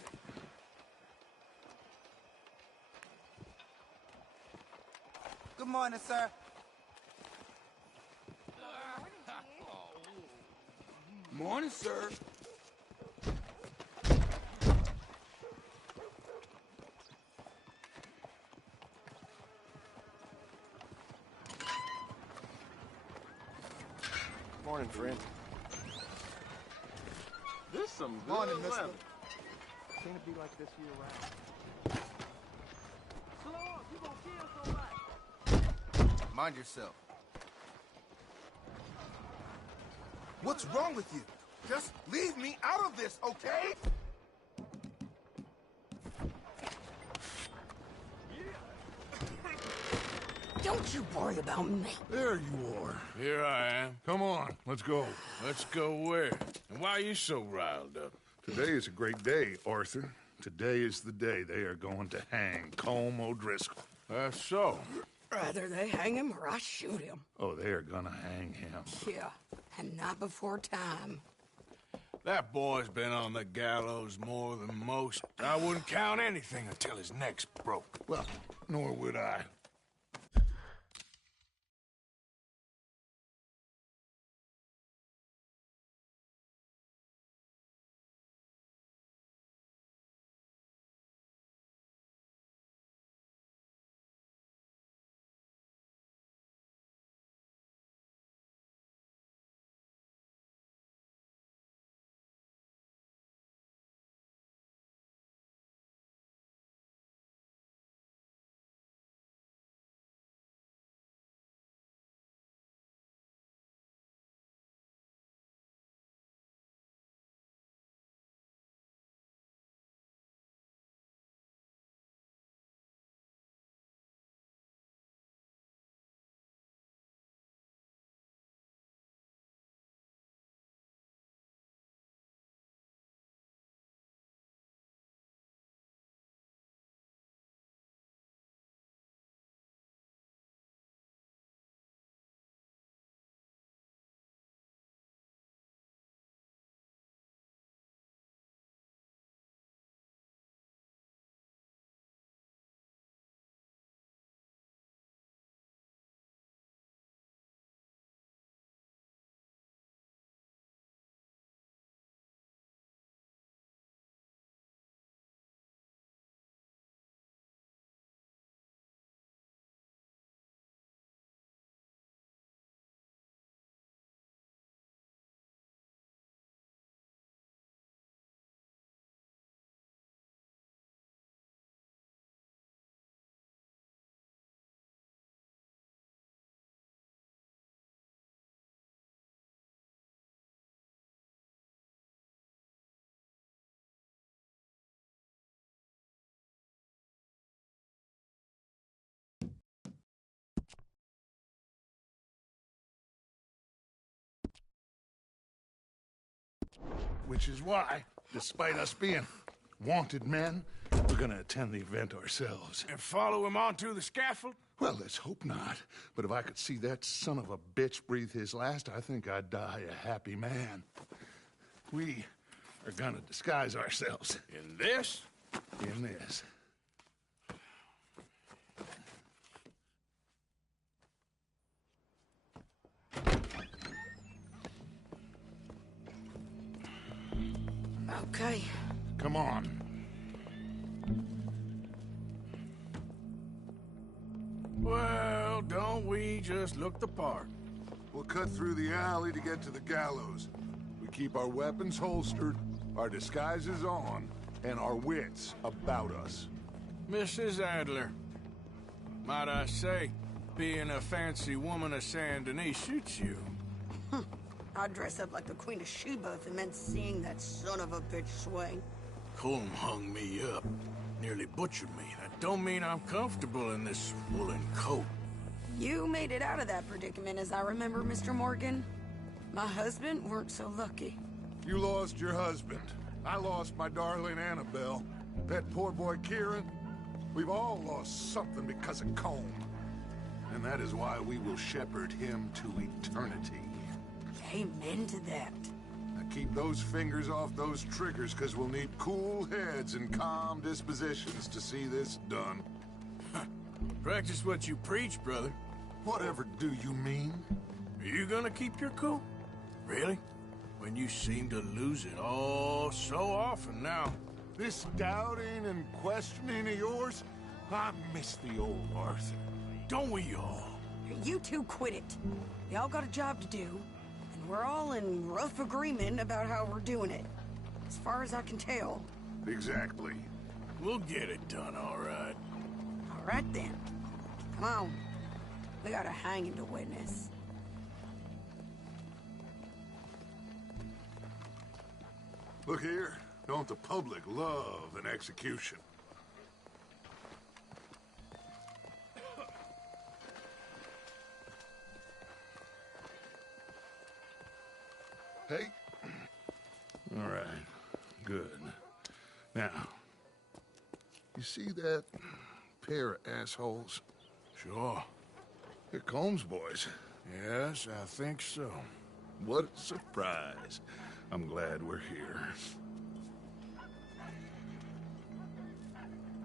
Good morning, sir. Morning, sir. Morning, friend. This some good Morning, mister. weather. Can't it be like this year round? Slow up, you gonna kill somebody. Mind yourself. What's wrong with you? Just leave me out of this, okay? Don't you worry about me. There you are. Here I am. Come on, let's go. Let's go where? And why are you so riled up? Today is a great day, Arthur. Today is the day they are going to hang Colm O'Driscoll. So? Rather they hang him or I shoot him. Oh, they're gonna hang him. Yeah, and not before time. That boy's been on the gallows more than most. I wouldn't count anything until his neck's broke. Well, nor would I. Which is why, despite us being wanted men, we're gonna attend the event ourselves. And follow him onto the scaffold? Well, let's hope not. But if I could see that son of a bitch breathe his last, I think I'd die a happy man. We are gonna disguise ourselves. In this? In this. Okay. Come on. Well, don't we just look the part? We'll cut through the alley to get to the gallows. We keep our weapons holstered, our disguises on, and our wits about us. Mrs. Adler, might I say, being a fancy woman of Saint Denis suits you. I'd dress up like the Queen of Sheba if it meant seeing that son of a bitch swing. Colm hung me up, nearly butchered me. That don't mean I'm comfortable in this woolen coat. You made it out of that predicament, as I remember, Mr. Morgan. My husband weren't so lucky. You lost your husband. I lost my darling Annabelle. That poor boy Kieran. We've all lost something because of Colm. And that is why we will shepherd him to eternity. Amen to that. Now keep those fingers off those triggers, because we'll need cool heads and calm dispositions to see this done. Practice what you preach, brother. Whatever do you mean? Are you gonna keep your cool? Really? When you seem to lose it all so often now. This doubting and questioning of yours, I miss the old Arthur. Don't we all? You two quit it. Y'all got a job to do. We're all in rough agreement about how we're doing it. As far as I can tell. Exactly. We'll get it done, all right. All right, then. Come on. We got a hanging to witness. Look here. Don't the public love an execution? Hey? All right. Good. Now, you see that pair of assholes? Sure. They're Combs boys. Yes, I think so. What a surprise. I'm glad we're here.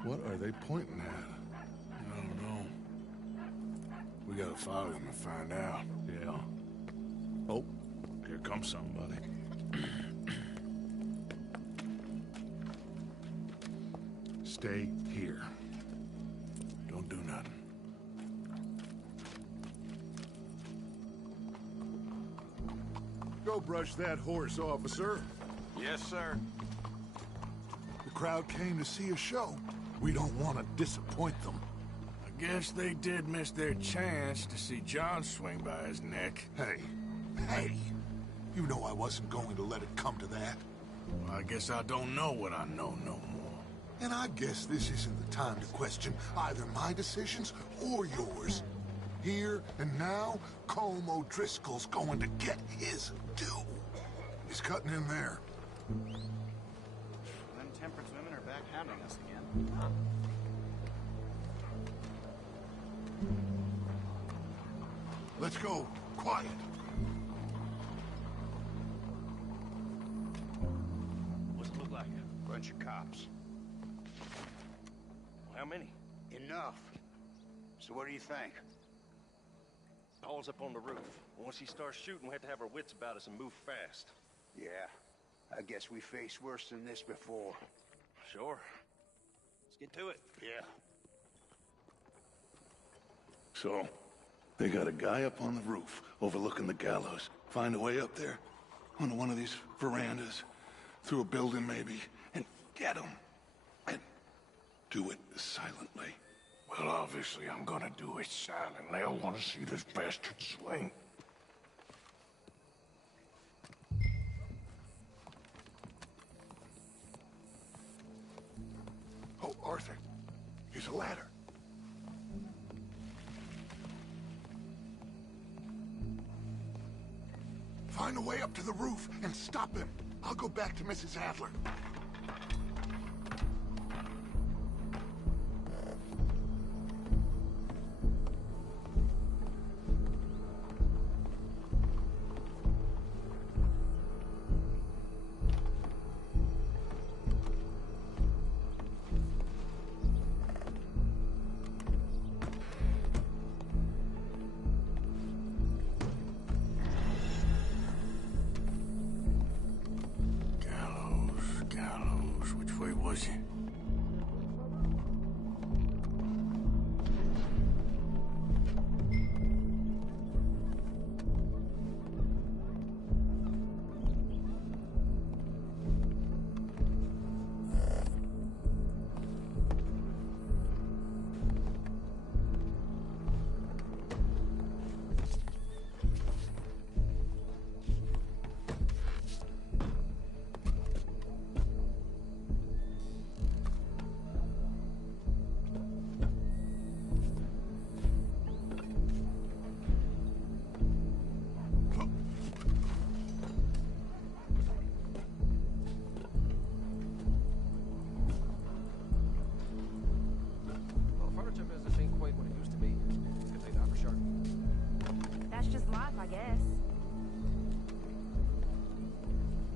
What are they pointing at? I don't know. We gotta follow them and find out. Yeah. Oh, here comes somebody. Stay here. Don't do nothing. Go brush that horse, officer. Yes, sir. The crowd came to see a show. We don't want to disappoint them. I guess they did miss their chance to see John swing by his neck. Hey, you know I wasn't going to let it come to that. Well, I guess I don't know what I know no more. And I guess this isn't the time to question either my decisions or yours. Here and now, Colm O'Driscoll's going to get his due. He's cutting in there. Them temperance women are backhanding us again. Huh. Let's go. Quiet. What's it look like? Bunch of cops. How many? Enough. So what do you think? Paul's up on the roof. Once he starts shooting, we have to have our wits about us and move fast. Yeah. I guess we faced worse than this before. Sure. Let's get to it. Yeah. So, they got a guy up on the roof overlooking the gallows. Find a way up there, onto one of these verandas, through a building maybe, and get him. And do it silently. Well, obviously I'm gonna do it silently. I want to see this bastard swing. Oh, Arthur, here's a ladder. Find a way up to the roof and stop him. I'll go back to Mrs. Adler. Was he?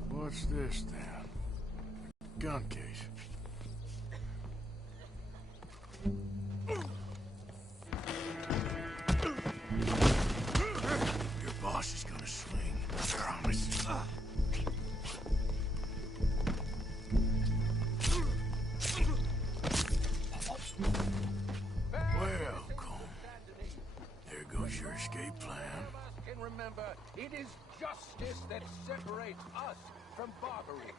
What's this, then? Gun case. Your boss is gonna swing, I promise. Well, Colm, there goes your escape plan. Can remember, it is justice that separates us from barbary.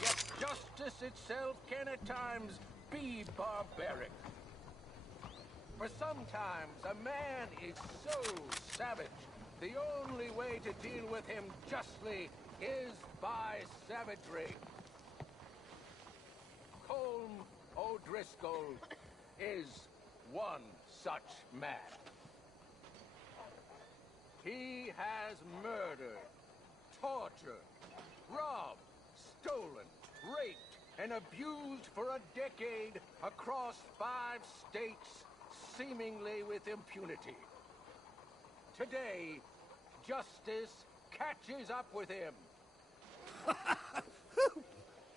Yet justice itself can at times be barbaric. For sometimes a man is so savage, the only way to deal with him justly is by savagery. Colm O'Driscoll is one such man. He has murdered, tortured, robbed, stolen, raped, and abused for a decade across 5 states, seemingly with impunity. Today, justice catches up with him.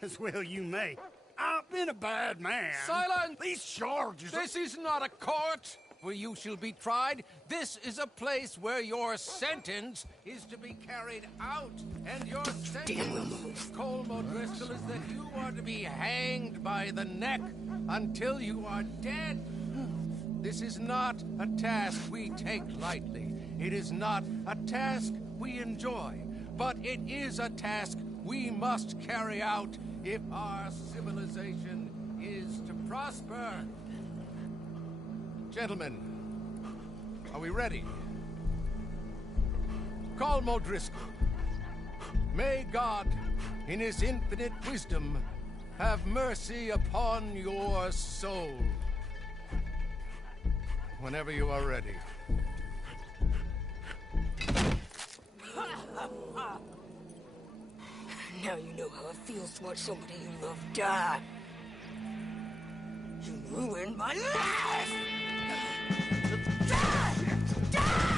As well you may. I've been a bad man. Silence! These charges... This is not a court where you shall be tried. This is a place where your sentence is to be carried out. And your sentence, Colm O'Driscoll, is that you are to be hanged by the neck until you are dead. This is not a task we take lightly. It is not a task we enjoy. But it is a task we must carry out if our civilization is to prosper. Gentlemen, are we ready? Colm O'Driscoll, may God, in his infinite wisdom, have mercy upon your soul. Whenever you are ready. Now you know how it feels to watch somebody you love die. You ruined my life! Die! Die! Die!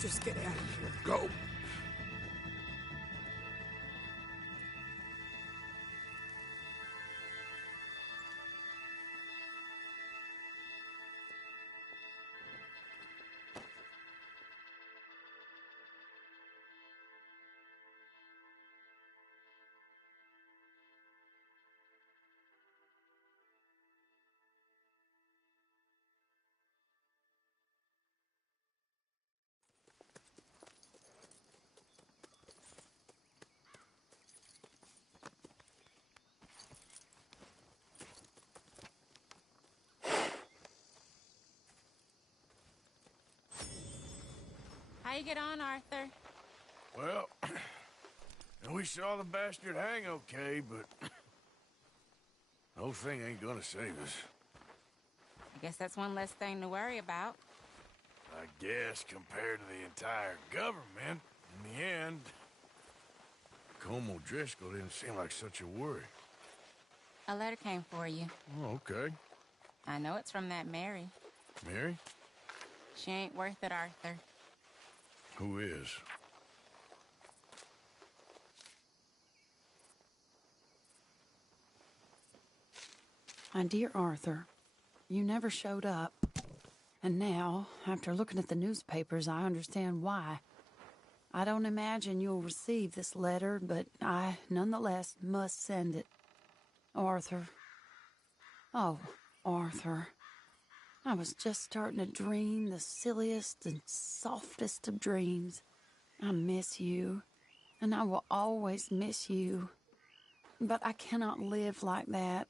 Just get out of here. Go. How you get on, Arthur? Well, we saw the bastard hang okay, but the whole thing ain't gonna save us. I guess that's one less thing to worry about. I guess compared to the entire government, in the end, Colm O'Driscoll didn't seem like such a worry. A letter came for you. Oh, okay. I know it's from that Mary. Mary? She ain't worth it, Arthur. Who is? My dear Arthur, you never showed up. And now, after looking at the newspapers, I understand why. I don't imagine you'll receive this letter, but I, nonetheless, must send it. Arthur. Oh, Arthur. I was just starting to dream the silliest and softest of dreams. I miss you, and I will always miss you. But I cannot live like that,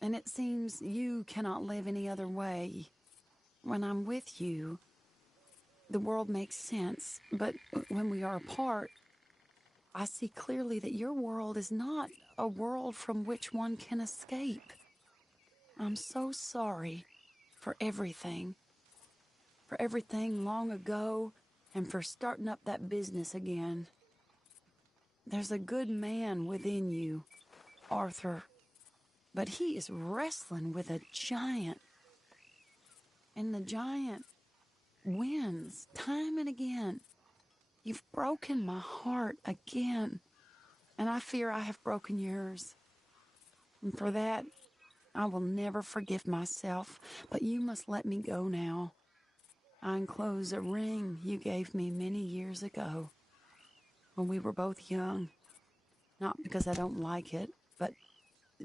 and it seems you cannot live any other way. When I'm with you, the world makes sense, but when we are apart, I see clearly that your world is not a world from which one can escape. I'm so sorry for everything long ago, and for starting up that business again. There's a good man within you, Arthur, but he is wrestling with a giant. And the giant wins time and again. You've broken my heart again, and I fear I have broken yours. And for that, I will never forgive myself, but you must let me go now. I enclose a ring you gave me many years ago, when we were both young. Not because I don't like it, but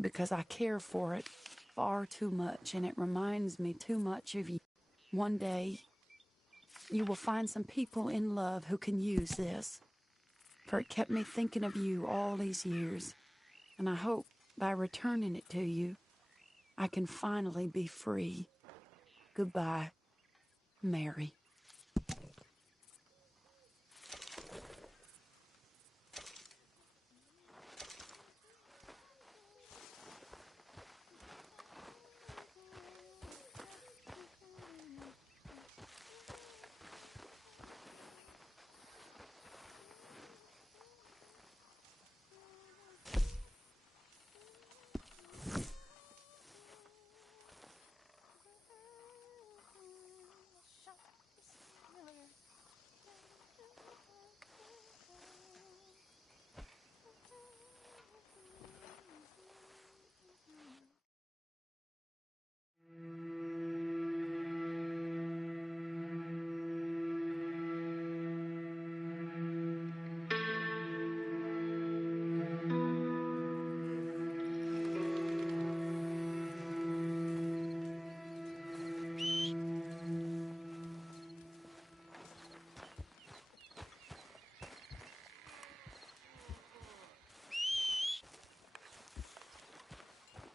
because I care for it far too much, and it reminds me too much of you. One day, you will find some people in love who can use this, for it kept me thinking of you all these years, and I hope by returning it to you, I can finally be free. Goodbye, Mary.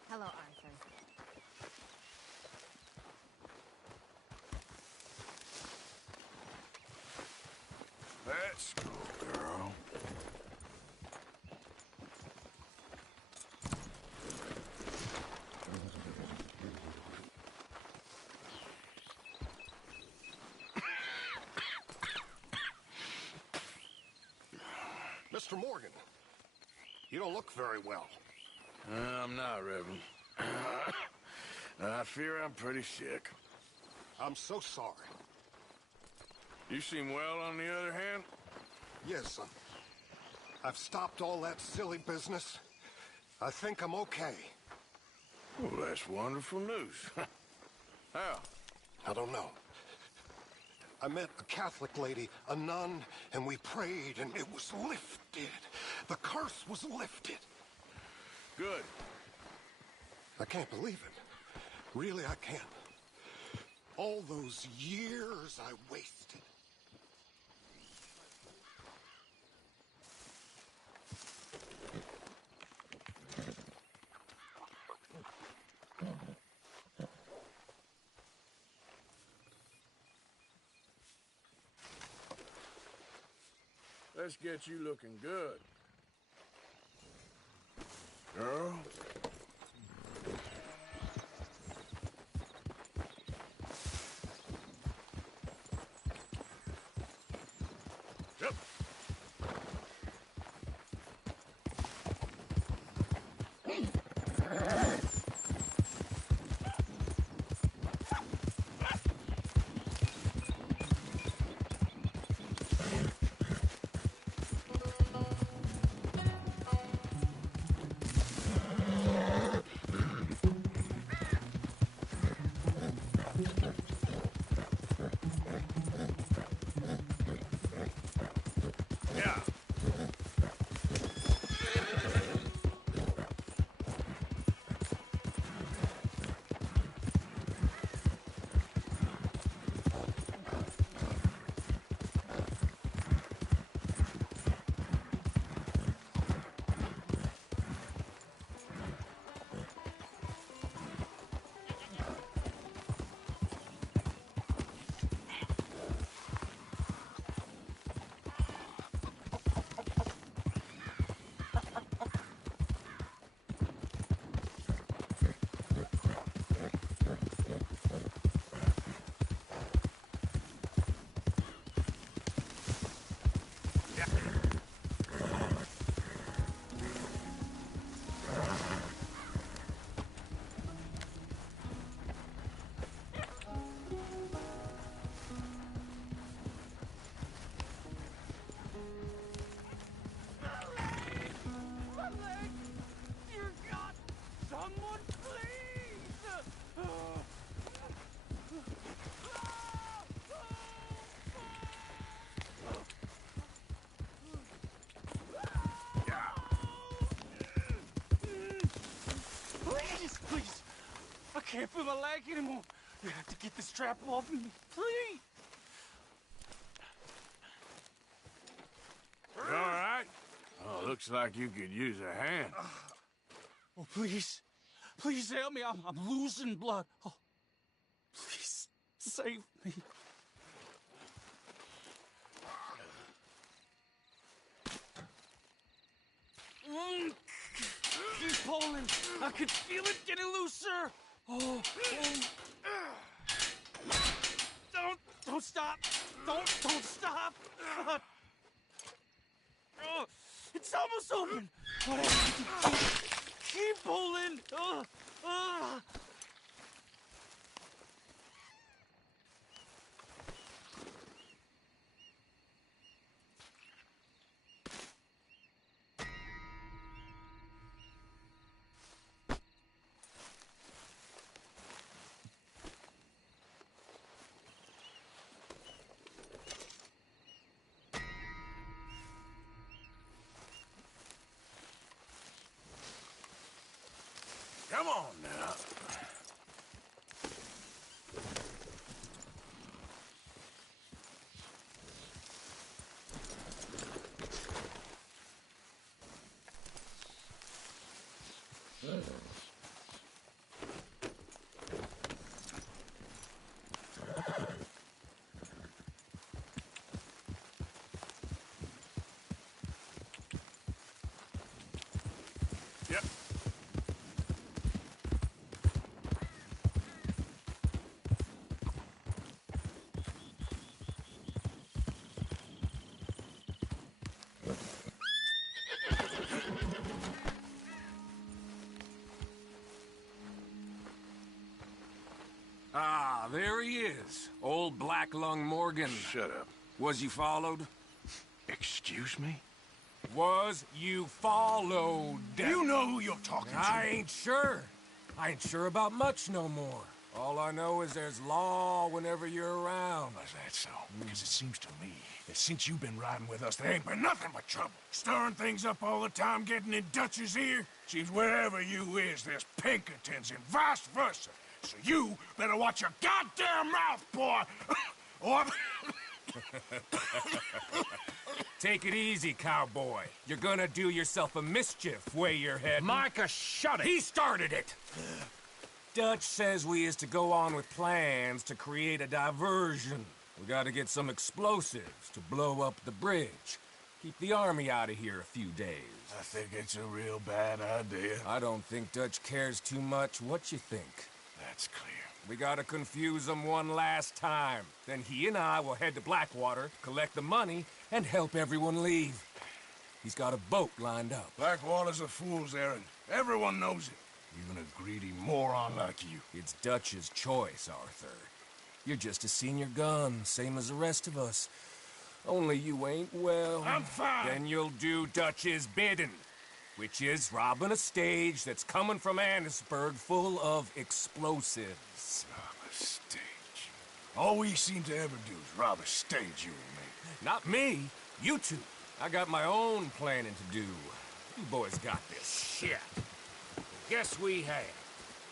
Hello, Arthur. Let's go, girl. Mr. Morgan, you don't look very well. I'm not, Reverend. I fear I'm pretty sick. I'm so sorry. You seem well, on the other hand? Yes, I've stopped all that silly business. I think I'm okay. Well, that's wonderful news. How? I don't know. I met a Catholic lady, a nun, and we prayed, and it was lifted. The curse was lifted. Good. I can't believe it. Really, I can't. All those years I wasted. Let's get you looking good. Girl? Yep. can't feel my leg anymore. You have to get this strap off me, please. You all right? Oh, looks like you could use a hand. Oh, please. Please help me. I'm losing blood. Oh, please save me. Keep pulling. I can feel it getting looser. Oh. Don't stop. Don't stop. God. Oh, it's almost open. But keep pulling. Come on now. Yep. Ah, there he is. Old Black Lung Morgan. Shut up. Was you followed? Excuse me? Was you followed? You know who you're talking to. I ain't sure. I ain't sure about much no more. All I know is there's law whenever you're around. Is that so? Because it seems to me that since you've been riding with us, there ain't been nothing but trouble. Stirring things up all the time, getting in Dutch's ear. Seems wherever you is, there's Pinkertons and vice versa. So you better watch your goddamn mouth, boy! Or... Take it easy, cowboy. You're gonna do yourself a mischief way you're heading. Micah, shut it! He started it! Dutch says we is to go on with plans to create a diversion. We gotta get some explosives to blow up the bridge. Keep the army out of here a few days. I think it's a real bad idea. I don't think Dutch cares too much what you think. That's clear. We gotta confuse him one last time. Then he and I will head to Blackwater, collect the money, and help everyone leave. He's got a boat lined up. Blackwater's a fool's errand. Everyone knows it. Even a greedy moron like you. It's Dutch's choice, Arthur. You're just a senior gun, same as the rest of us. Only you ain't well. I'm fine. Then you'll do Dutch's bidding, which is robbing a stage that's coming from Annisburg full of explosives. Rob a stage. All we seem to ever do is rob a stage, you and me. Not me. You two. I got my own planning to do. You boys got this. Shit. Guess we have.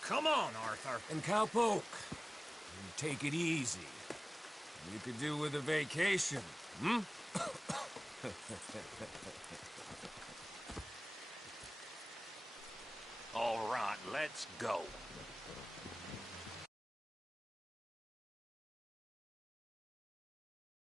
Come on, Arthur. And Cowpoke, you take it easy. You could do with a vacation, hmm? All right, let's go.